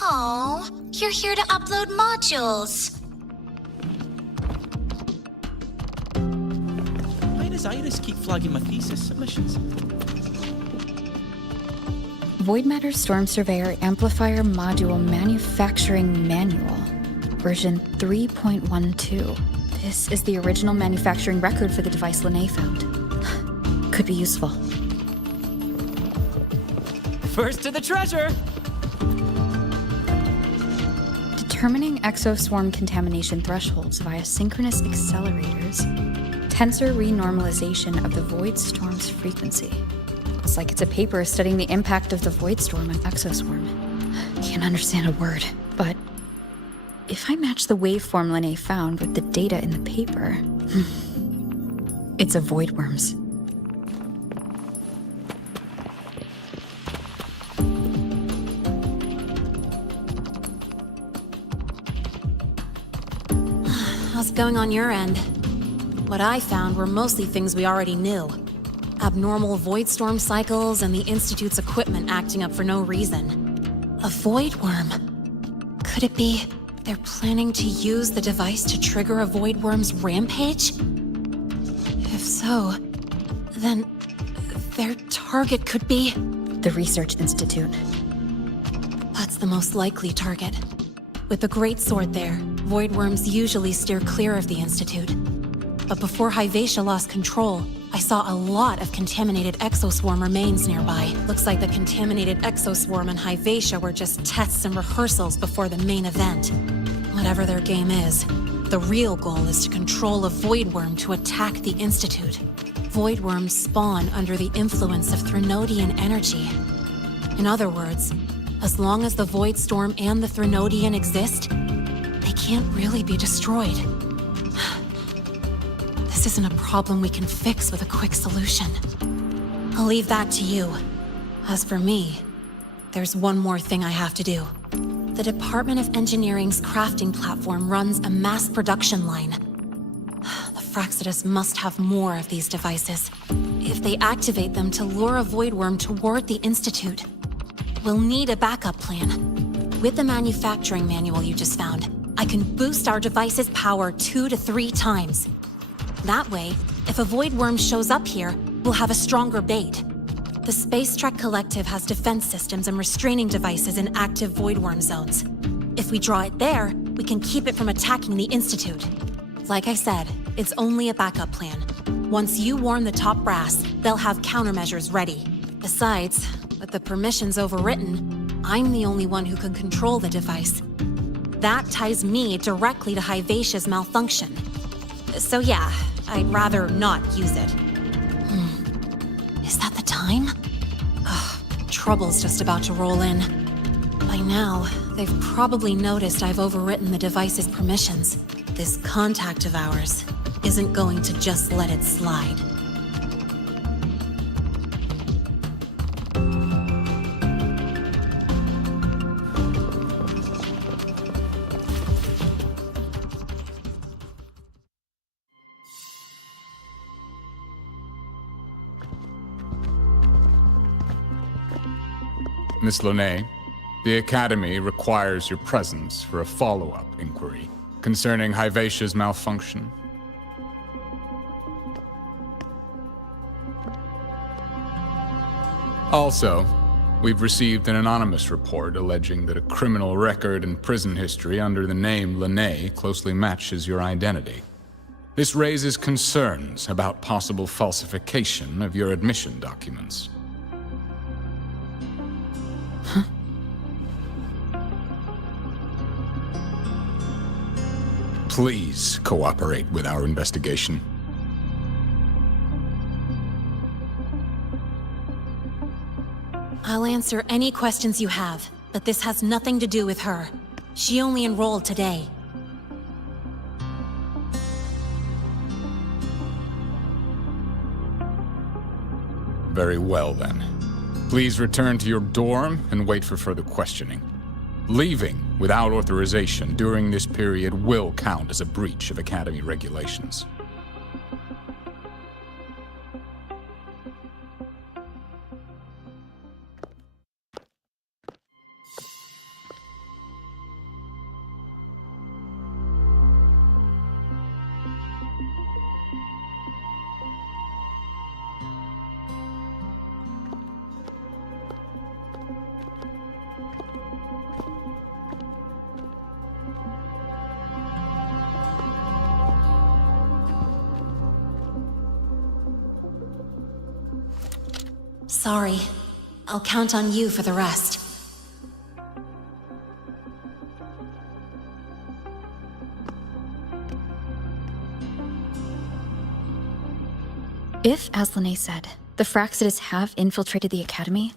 Oh, you're here to upload modules. Why does Iris keep flagging my thesis submissions? Void Matter Storm Surveyor Amplifier Module Manufacturing Manual, version 3.12. This is the original manufacturing record for the device Lene found. Could be useful. First to the treasure! Determining exoswarm contamination thresholds via synchronous accelerators. Tensor renormalization of the void storm's frequency. It's like it's a paper studying the impact of the void storm on exoswarm. Can't understand a word, but if I match the waveform Lene found with the data in the paper, it's a voidworms. How's it going on your end? What I found were mostly things we already knew. Abnormal void storm cycles and the Institute's equipment acting up for no reason. A void worm. Could it be they're planning to use the device to trigger a void worm's rampage? If so, then their target could be... the Research Institute. That's the most likely target. With the Great Sword there, void worms usually steer clear of the Institute. But before Hyvatia lost control, I saw a lot of contaminated exoswarm remains nearby. Looks like the contaminated exoswarm and Hyvatia were just tests and rehearsals before the main event. Whatever their game is, the real goal is to control a void worm to attack the Institute. Void worms spawn under the influence of Threnodian energy. In other words, as long as the Void Storm and the Threnodian exist, they can't really be destroyed. This isn't a problem we can fix with a quick solution. I'll leave that to you. As for me, there's one more thing I have to do. The Department of Engineering's crafting platform runs a mass production line. The Fraxidus must have more of these devices. If they activate them to lure a void worm toward the Institute, we'll need a backup plan. With the manufacturing manual you just found, I can boost our device's power 2 to 3 times. That way, if a void worm shows up here, we'll have a stronger bait. The Space Trek Collective has defense systems and restraining devices in active void worm zones. If we draw it there, we can keep it from attacking the Institute. Like I said, it's only a backup plan. Once you warn the top brass, they'll have countermeasures ready. Besides, with the permissions overwritten, I'm the only one who can control the device. That ties me directly to Hyvatia's malfunction. So yeah, I'd rather not use it. Is that the time? Ugh, trouble's just about to roll in. By now, they've probably noticed I've overwritten the device's permissions. This contact of ours isn't going to just let it slide. Miss Lene, the Academy requires your presence for a follow-up inquiry concerning Hyvatia's malfunction. Also, we've received an anonymous report alleging that a criminal record and prison history under the name Lene closely matches your identity. This raises concerns about possible falsification of your admission documents. Please cooperate with our investigation. I'll answer any questions you have, but this has nothing to do with her. She only enrolled today. Very well, then. Please return to your dorm and wait for further questioning. Leaving without authorization during this period will count as a breach of Academy regulations. Sorry. I'll count on you for the rest. If, as Lene said, the Fraxidus have infiltrated the Academy,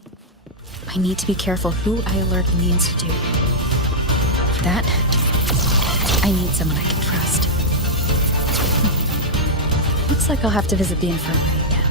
I need to be careful who I alert in the Institute. For that, I need someone I can trust. Looks like I'll have to visit the infirmary again.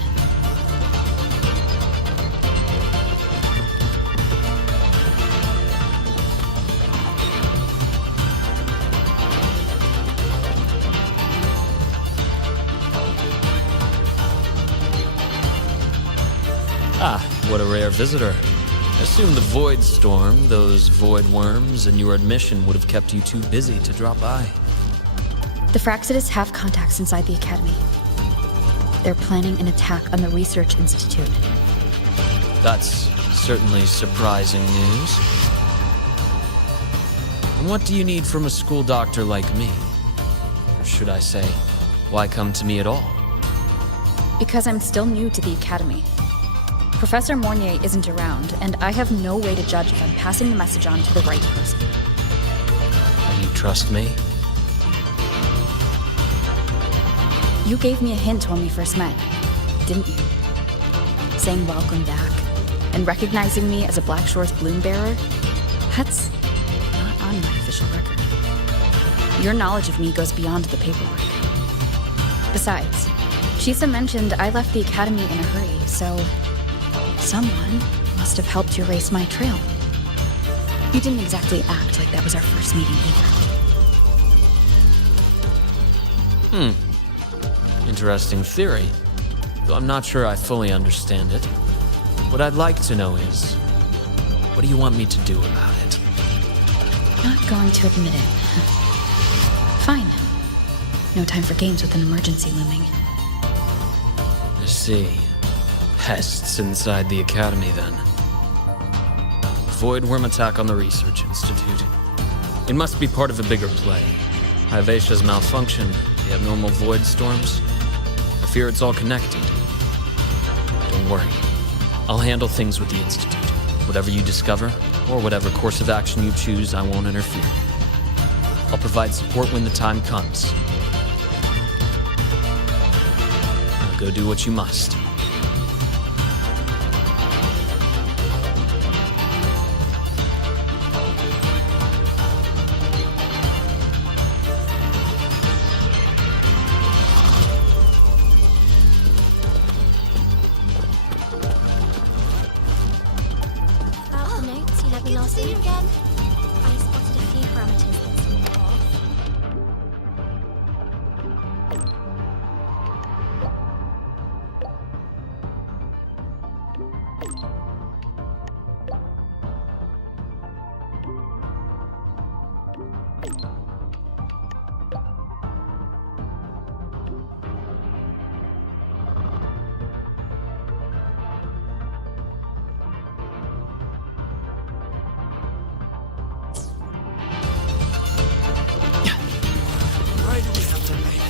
Ah, what a rare visitor. I assume the void storm, those void worms, and your admission would have kept you too busy to drop by. The Fraxidists have contacts inside the Academy. They're planning an attack on the Research Institute. That's certainly surprising news. And what do you need from a school doctor like me? Or should I say, why come to me at all? Because I'm still new to the Academy. Professor Mornier isn't around, and I have no way to judge if I'm passing the message on to the right person. You trust me? You gave me a hint when we first met, didn't you? Saying welcome back, and recognizing me as a Black Shore's bloom bearer? That's not on my official record. Your knowledge of me goes beyond the paperwork. Besides, Shisa mentioned I left the Academy in a hurry, so someone must have helped you erase my trail. You didn't exactly act like that was our first meeting either. Interesting theory, though I'm not sure I fully understand it. What I'd like to know is, what do you want me to do about it? Not going to admit it. Fine. No time for games with an emergency looming. I see. Pests inside the Academy, then. Void worm attack on the Research Institute. It must be part of a bigger play. Hyvatia's malfunction, the abnormal void storms. I fear it's all connected. Don't worry. I'll handle things with the Institute. Whatever you discover, or whatever course of action you choose, I won't interfere. I'll provide support when the time comes. Now go do what you must. Let me know soon again. I spotted a few parameters that seem off. Why do we have to make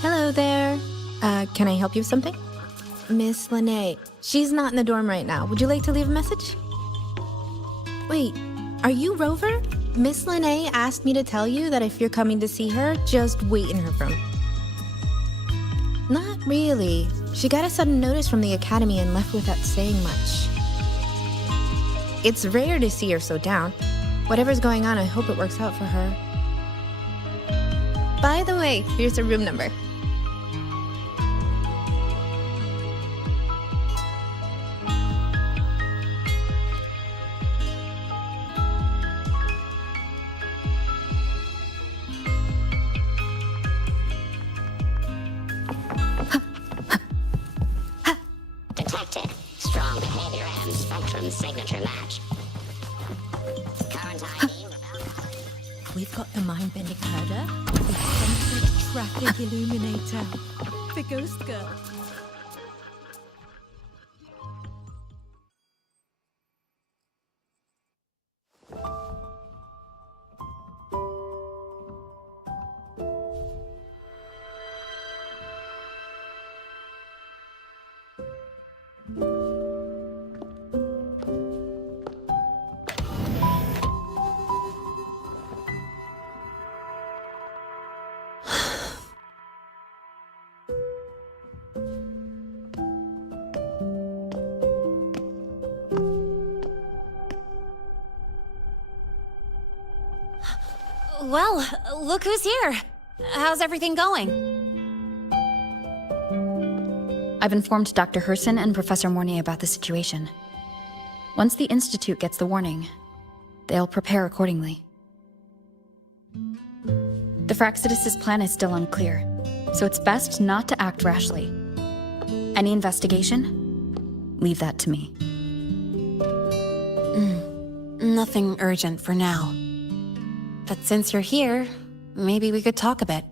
Hello there. Can I help you with something? Miss Lene. She's not in the dorm right now. Would you like to leave a message? Wait, are you Rover? Miss Lene asked me to tell you that if you're coming to see her, just wait in her room. Not really. She got a sudden notice from the Academy and left without saying much. It's rare to see her so down. Whatever's going on, I hope it works out for her. By the way, here's her room number. Detected. Strong behavior and spectrum signature match. Current ID. We've got the mind-bending murder, the eccentric traffic illuminator, the ghost girl. Well, look who's here. How's everything going? I've informed Dr. Herson and Professor Mornay about the situation. Once the Institute gets the warning, they'll prepare accordingly. The Fraxidus' plan is still unclear, so it's best not to act rashly. Any investigation? Leave that to me. Nothing urgent for now. But since you're here, maybe we could talk a bit.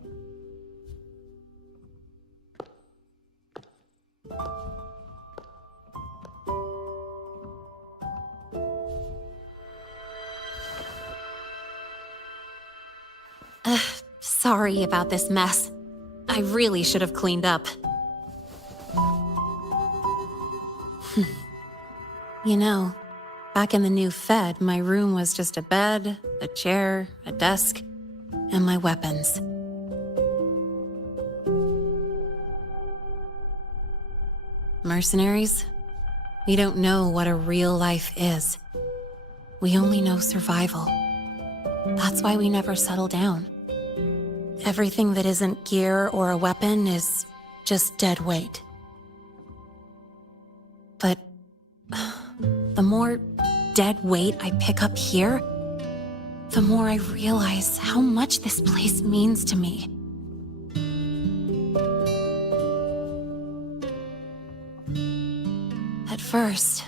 Sorry about this mess. I really should have cleaned up. You know, back in the new Fed, my room was just a bed, a chair, a desk, and my weapons. Mercenaries? We don't know what a real life is. We only know survival. That's why we never settle down. Everything that isn't gear or a weapon is just dead weight. But the more dead weight I pick up here, the more I realize how much this place means to me. At first,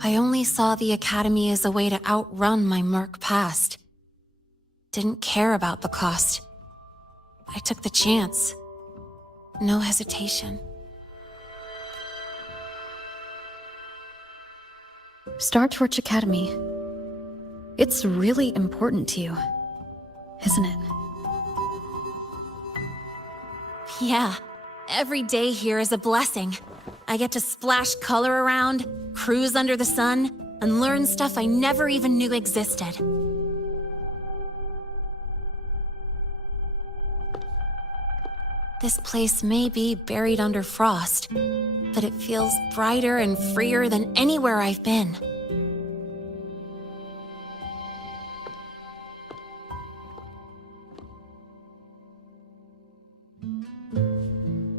I only saw the Academy as a way to outrun my merc past. Didn't care about the cost. I took the chance. No hesitation. Star Torch Academy. It's really important to you, isn't it? Yeah, every day here is a blessing. I get to splash color around, cruise under the sun, and learn stuff I never even knew existed. This place may be buried under frost, but it feels brighter and freer than anywhere I've been.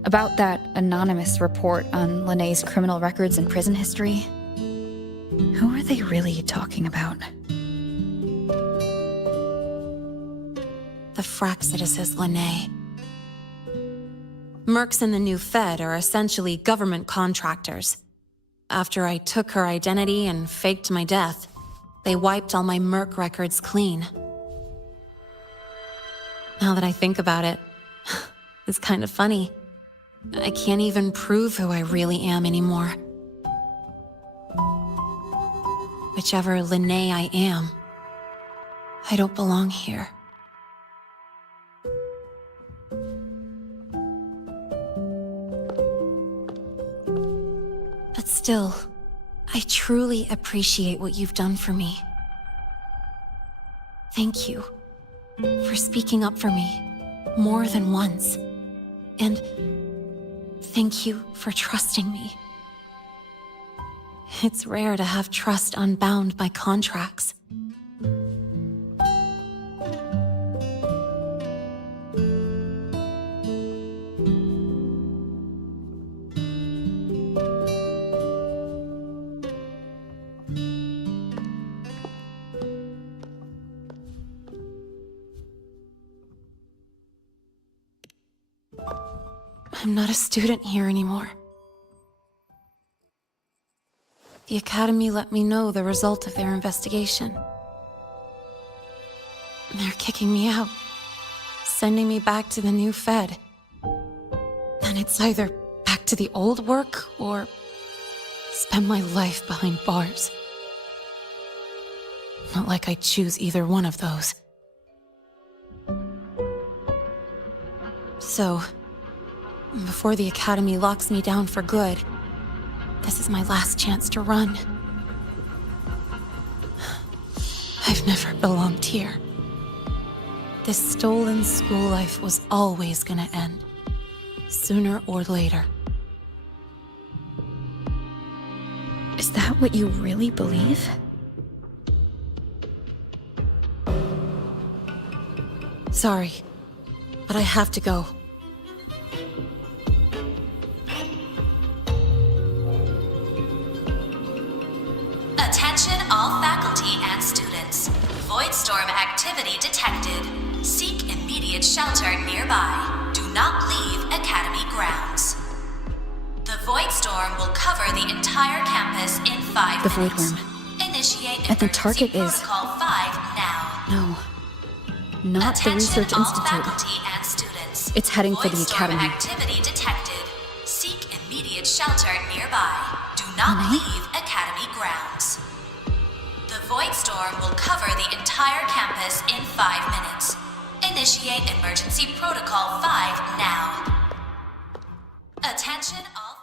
About that anonymous report on Linnéa's criminal records and prison history, who are they really talking about? The Fraxidus is Linné. Mercs in the new Fed are essentially government contractors. After I took her identity and faked my death, they wiped all my merc records clean. Now that I think about it, it's kind of funny. I can't even prove who I really am anymore. Whichever Linné I am, I don't belong here. But still, I truly appreciate what you've done for me. Thank you for speaking up for me more than once. And thank you for trusting me. It's rare to have trust unbound by contracts. I'm not a student here anymore. The Academy let me know the result of their investigation. They're kicking me out, sending me back to the new Fed. And it's either back to the old work or spend my life behind bars. Not like I choose either one of those. So, before the Academy locks me down for good, this is my last chance to run. I've never belonged here. This stolen school life was always gonna end, sooner or later. Is that what you really believe? Sorry, but I have to go. Attention all faculty and students. Voidstorm activity detected. Seek immediate shelter nearby. Do not leave Academy grounds. The Voidstorm will cover the entire campus in 5 The minutes. Voidworm. Initiate And the emergency target is... protocol 5 now. No. Not the Attention Research all Institute. faculty and students. It's heading for the Voidstorm Academy. activity detected. Seek immediate shelter nearby. Do not leave Academy grounds. The Voidstorm will cover the entire campus in 5 minutes. Initiate emergency protocol 5 now. Attention all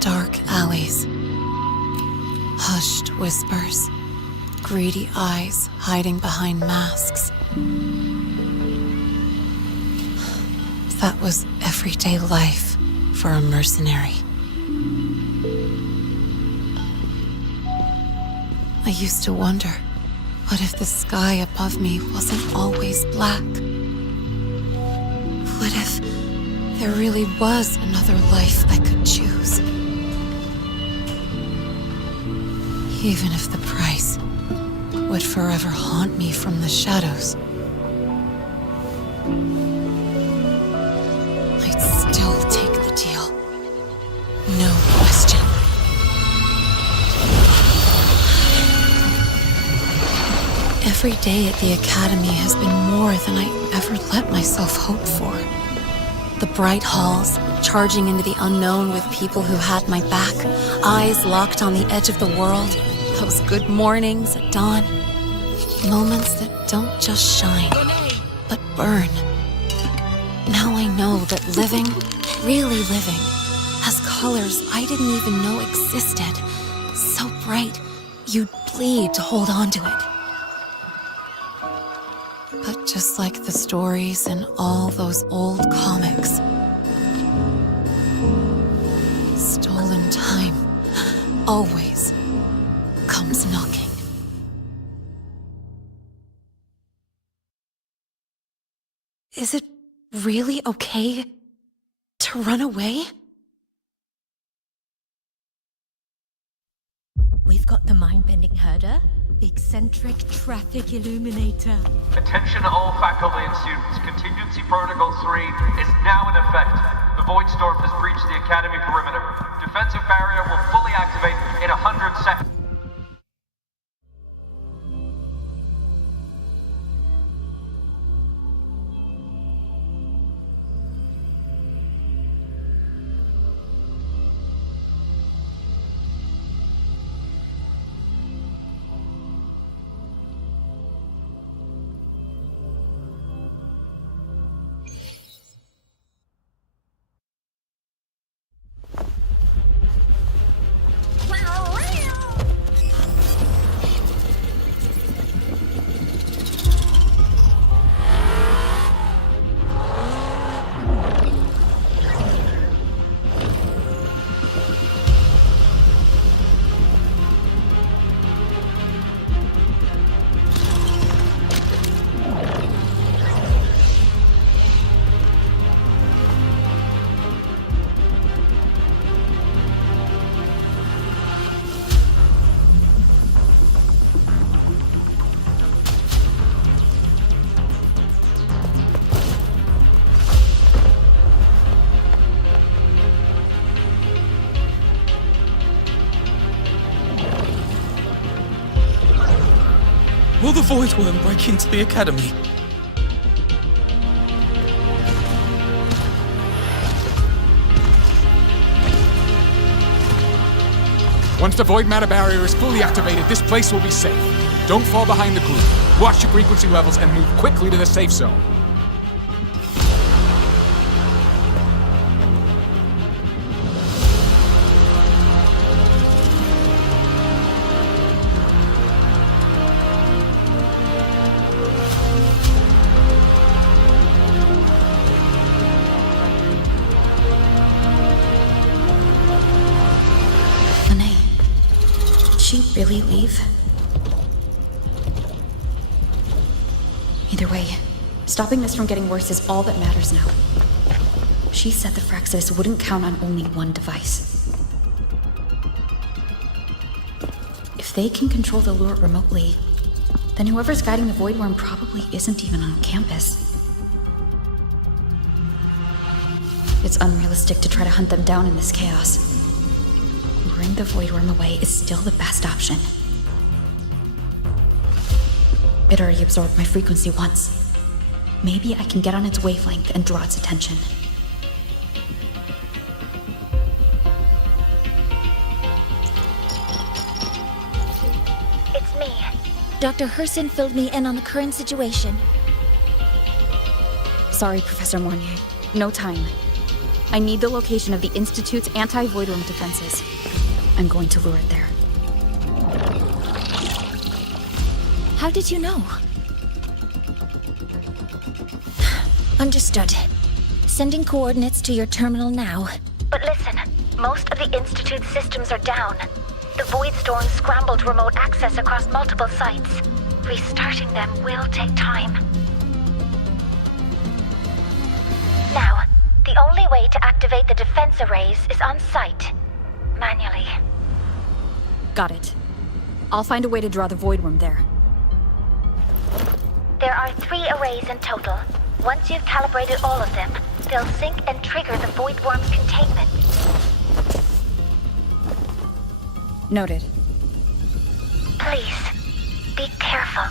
Dark alleys. Hushed whispers. Greedy eyes hiding behind masks. That was everyday life for a mercenary. I used to wonder, what if the sky above me wasn't always black? What if there really was another life I could choose? Even if the price would forever haunt me from the shadows, I'd still take the deal. No question. Every day at the Academy has been more than I ever let myself hope for. The bright halls, charging into the unknown with people who had my back, eyes locked on the edge of the world, those good mornings at dawn, moments that don't just shine, but burn. Now I know that living, really living, has colors I didn't even know existed. So bright, you'd bleed to hold on to it. But just like the stories in all those old comics, stolen time always comes knocking. Is it really okay to run away? We've got the mind-bending herder, the eccentric traffic illuminator. Attention all faculty and students. Contingency Protocol 3 is now in effect. The Voidstorm has breached the Academy perimeter. Defensive barrier will fully activate in 100 seconds. Will the Voidworm break into the Academy? Once the void matter barrier is fully activated, this place will be safe. Don't fall behind the group. Watch your frequency levels and move quickly to the safe zone. Either way, stopping this from getting worse is all that matters now. She said the Fraxis wouldn't count on only one device. If they can control the lure remotely, then whoever's guiding the Void Worm probably isn't even on campus. It's unrealistic to try to hunt them down in this chaos. Luring the Void Worm away is still the best option. It already absorbed my frequency once. Maybe I can get on its wavelength and draw its attention. It's me. Dr. Herson filled me in on the current situation. Sorry, Professor Mornier. No time. I need the location of the Institute's anti-Void Worm defenses. I'm going to lure it there. How did you know? Understood. Sending coordinates to your terminal now. But listen, most of the Institute's systems are down. The Void Storm scrambled remote access across multiple sites. Restarting them will take time. Now, the only way to activate the defense arrays is on site. Manually. Got it. I'll find a way to draw the Void Worm there. There are 3 arrays in total. Once you've calibrated all of them, they'll sync and trigger the Void Worm's containment. Noted. Please, be careful.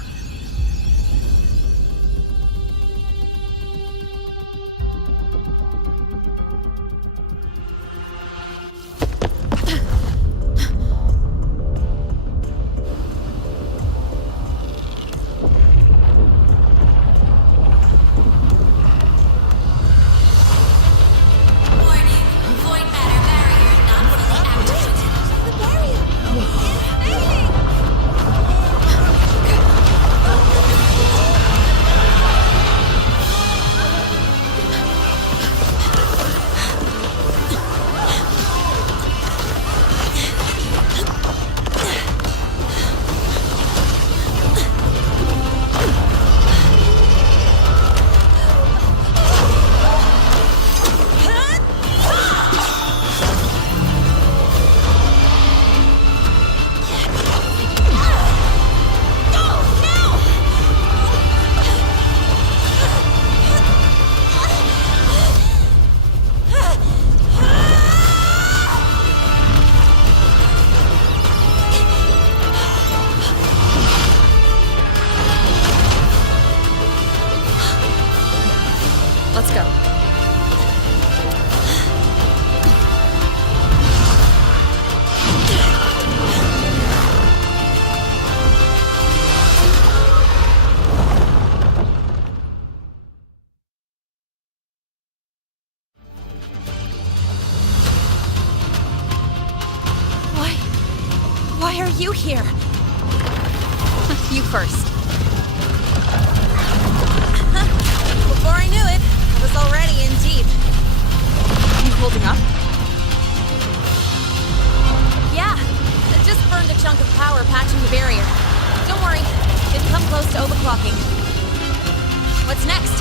Let's go. Why are you here? You first. Before I knew it, I was already in deep. You holding up? Yeah, I just burned a chunk of power patching the barrier. Don't worry, didn't come close to overclocking. What's next?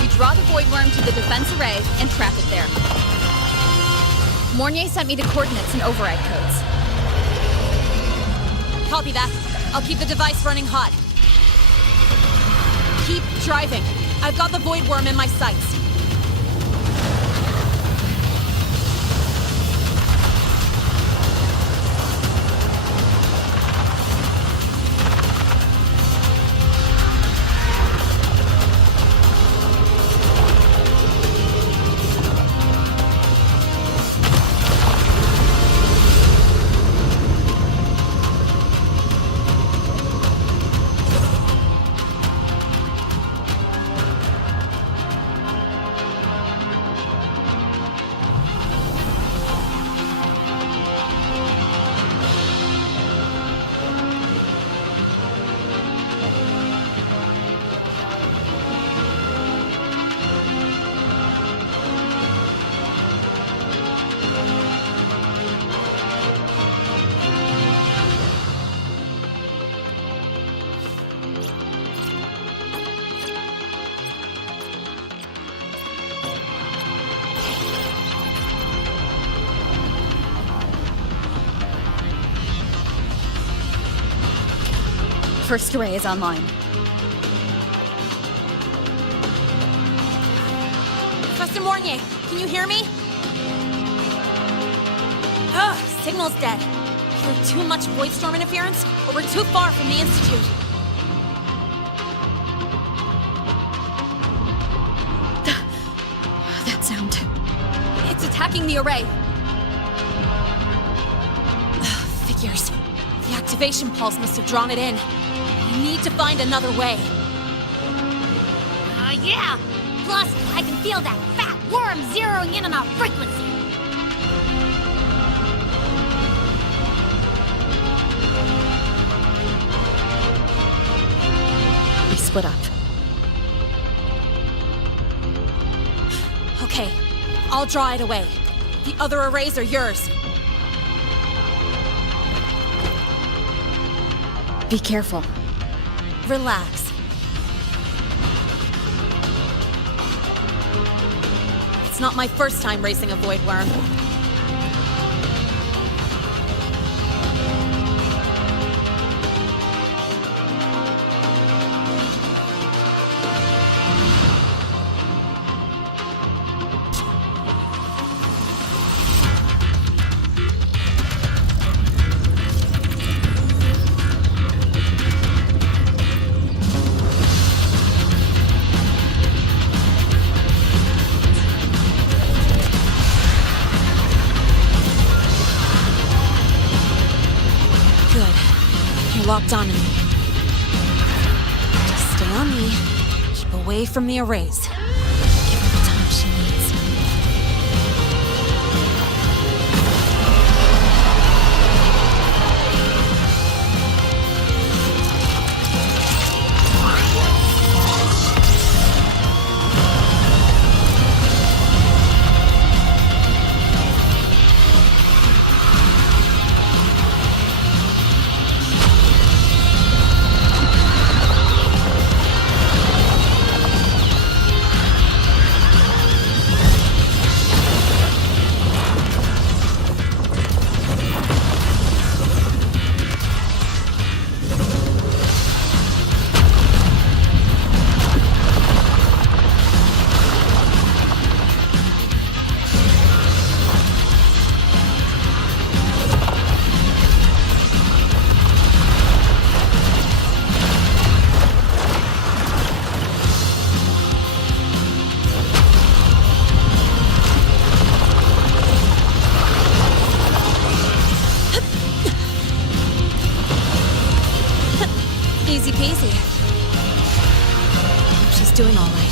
We draw the Void Worm to the defense array and trap it there. Mornier sent me the coordinates and override codes. Copy that. I'll keep the device running hot. Keep driving. I've got the Void Worm in my sights. first array is online. Professor Mornier, can you hear me? Ugh, signal's dead. Either too much void storm interference, or we're too far from the Institute. That sound. It's attacking the array. Figures. The activation pulse must have drawn it in. We need to find another way. Yeah! Plus, I can feel that fat worm zeroing in on our frequency. We split up. Okay, I'll draw it away. The other arrays are yours. Be careful. Relax. It's not my first time racing a void worm. Locked onto me. Just stay on me. Keep away from the arrays. Give her the time she needs. Easy peasy. Hope she's doing all right.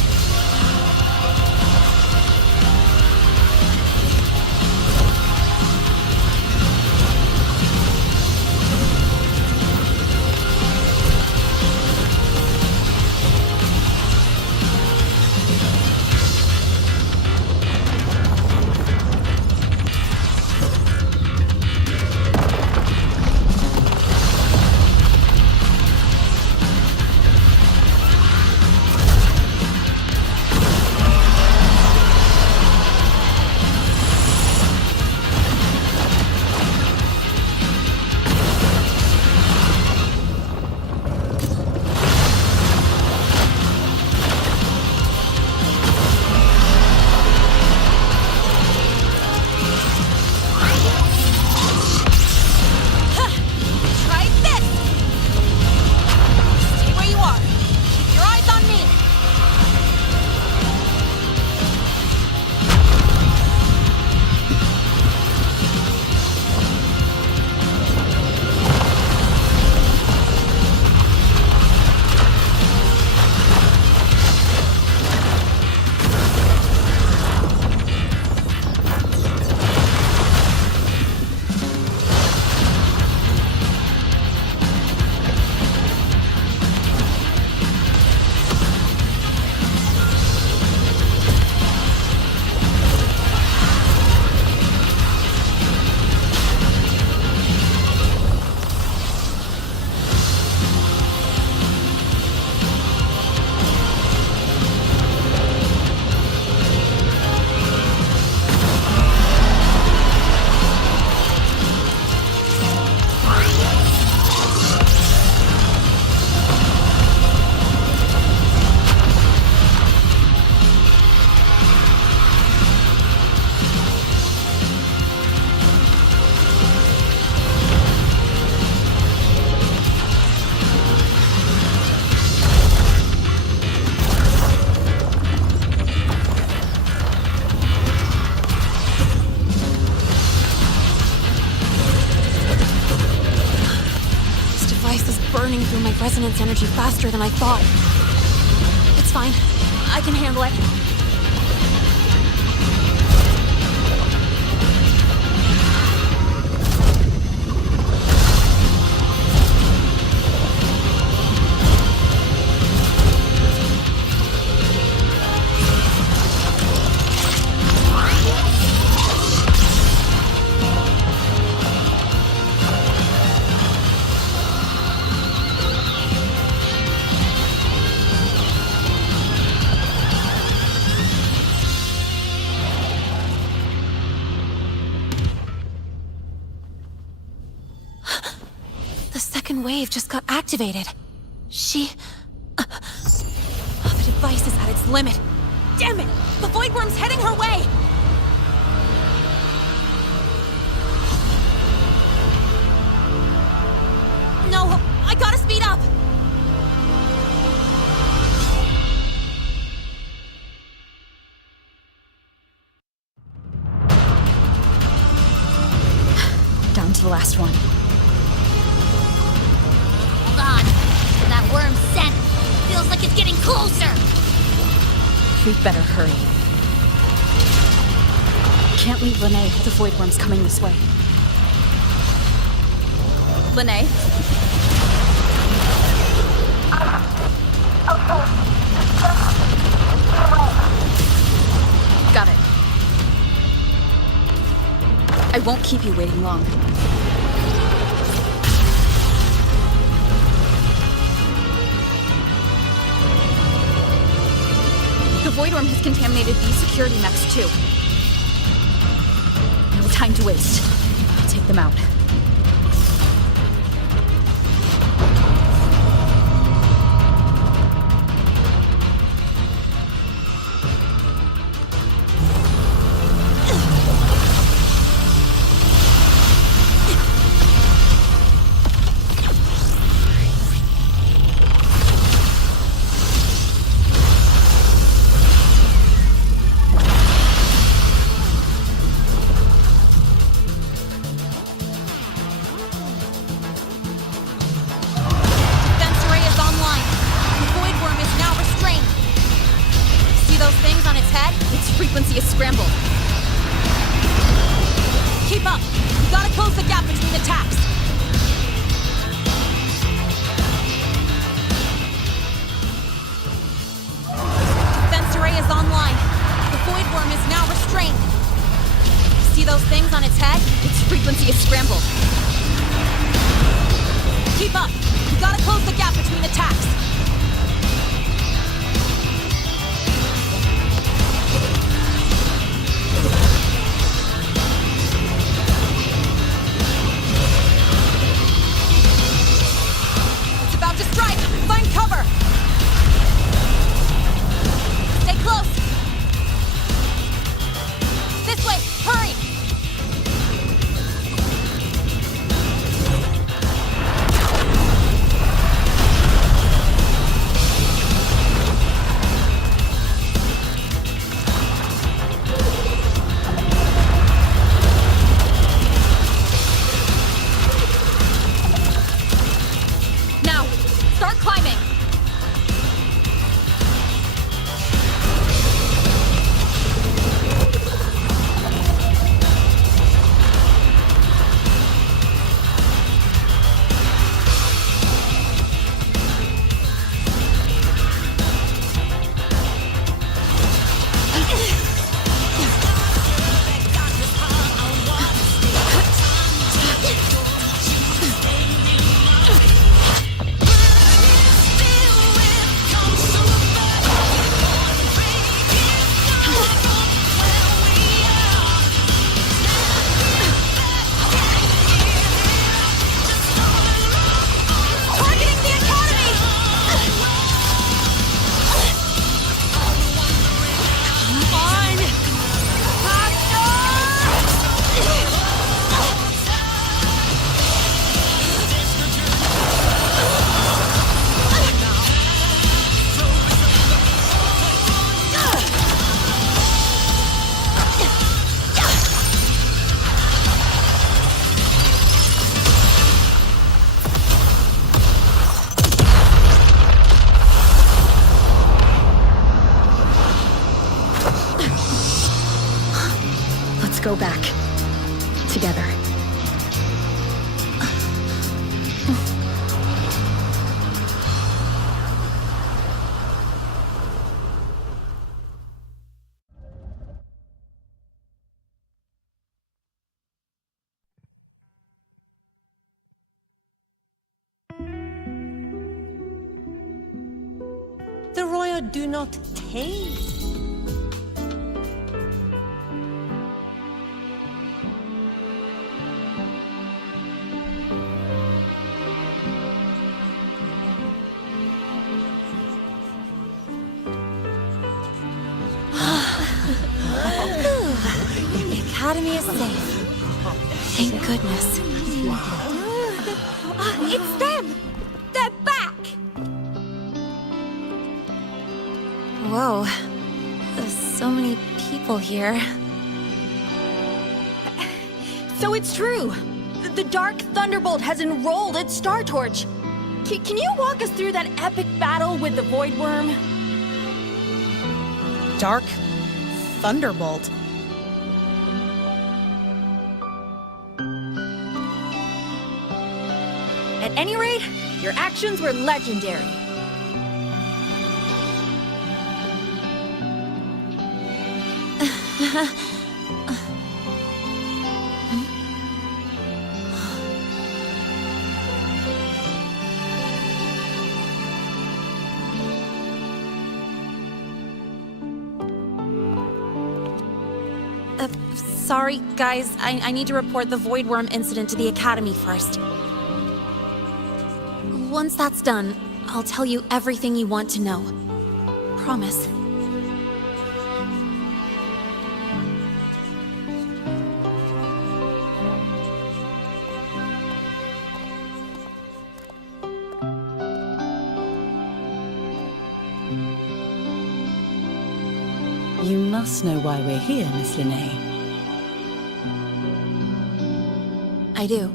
burning through my resonance energy faster than I thought. It's fine. I can handle it. Wave just got activated. The device is at its limit. Damn it! The Void Worm's heading her way! No, I gotta speed up! Down to the last one. That worm's scent feels like it's getting closer! We'd better hurry. Can't leave Lene. The Void Worm's coming this way. Lene? Got it. I won't keep you waiting long. The Void Worm has contaminated these security mechs too. No time to waste. I'll take them out. Frequency is scrambled. Keep up! You gotta close the gap between attacks! Defense array is online. The Void Worm is now restrained. See those things on its head? Its frequency is scrambled. Keep up! You gotta close the gap between attacks! Emperor do not take. The Academy is safe. Thank goodness. It's them! They're back! Whoa. There's so many people here. So it's true! The Dark Thunderbolt has enrolled at Star Torch! Can you walk us through that epic battle with the Void Worm? Dark Thunderbolt. At any rate, your actions were legendary. Sorry, guys. I need to report the Void Worm incident to the Academy first. Once that's done, I'll tell you everything you want to know. Promise. You must know why we're here, Miss Linnea. I do.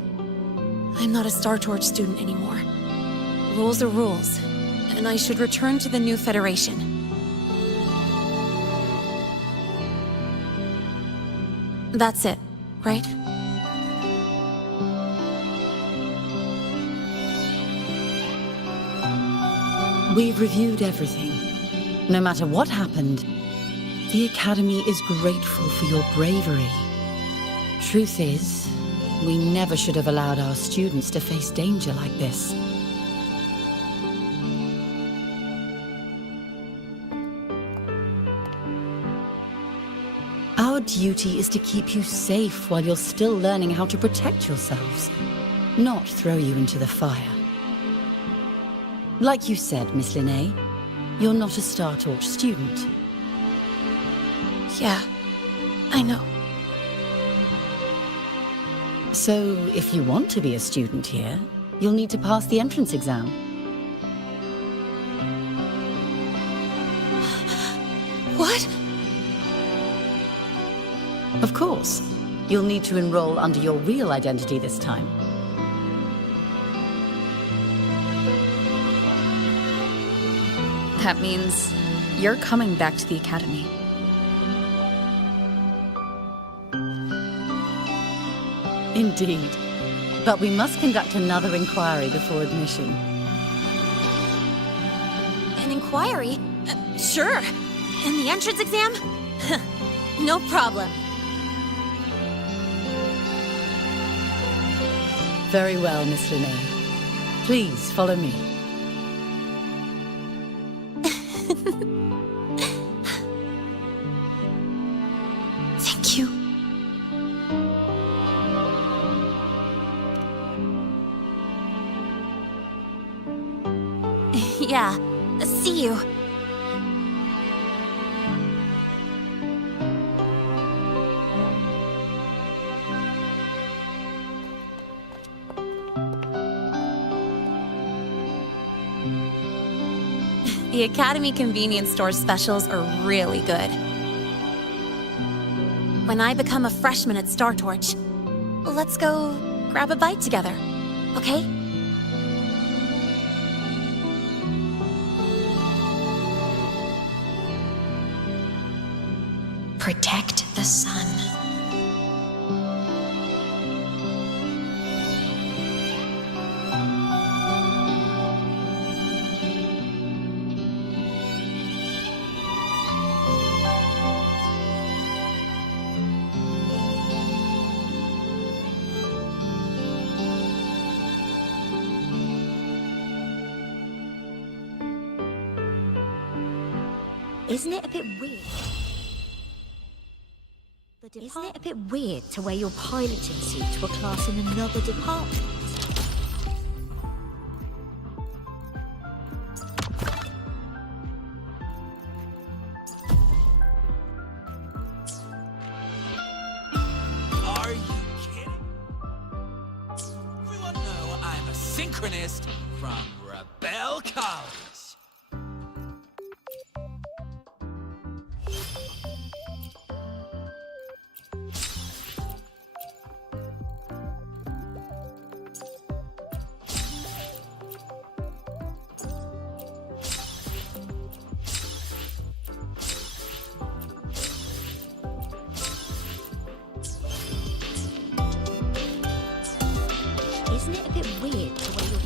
I'm not a Star Torch student anymore. Rules are rules, and I should return to the new Federation. That's it, right? We've reviewed everything. No matter what happened, the Academy is grateful for your bravery. Truth is, we never should have allowed our students to face danger like this. Our duty is to keep you safe while you're still learning how to protect yourselves, not throw you into the fire. Like you said, Miss Linnea, you're not a Star Torch student. Yeah, I know. So, if you want to be a student here, you'll need to pass the entrance exam. What? Of course. You'll need to enroll under your real identity this time. That means you're coming back to the Academy. Indeed. But we must conduct another inquiry before admission. An inquiry? Sure. And the entrance exam? No problem. Very well, Miss Linnea. Please follow me. Thank you. Yeah, see you. The Academy convenience store specials are really good. When I become a freshman at Star Torch, let's go grab a bite together, okay? Protect the sun. Isn't it a bit weird? Isn't it a bit weird to wear your piloting suit to a class in another department? Are you kidding? Everyone know I'm a synchronist from Rebel College. Isn't it a bit weird to wear your...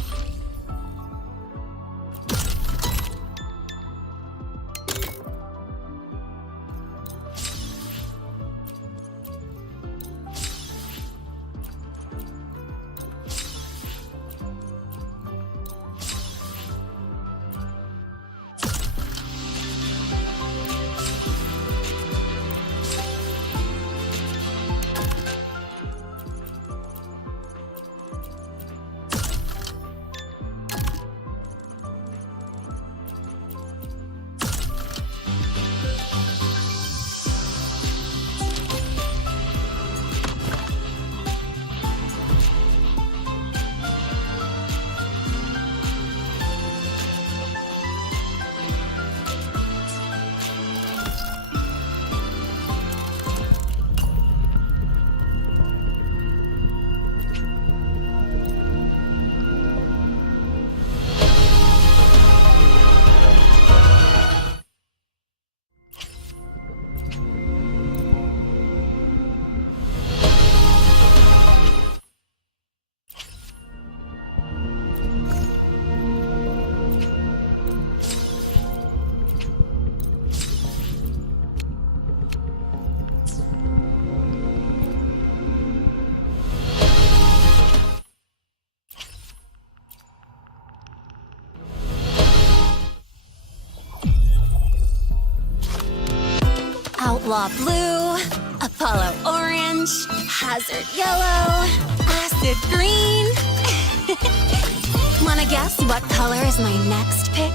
Outlaw blue, Apollo orange, hazard yellow, acid green. Wanna guess what color is my next pick?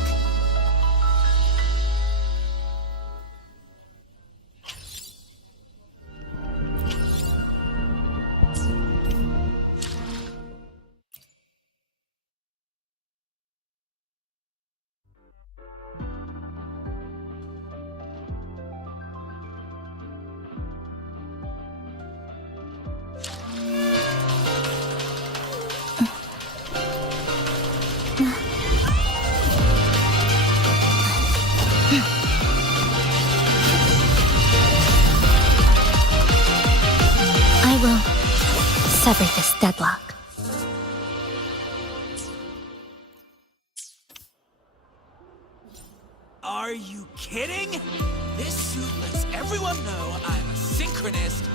I will sever this deadlock. Are you kidding? This suit lets everyone know I'm a synchronist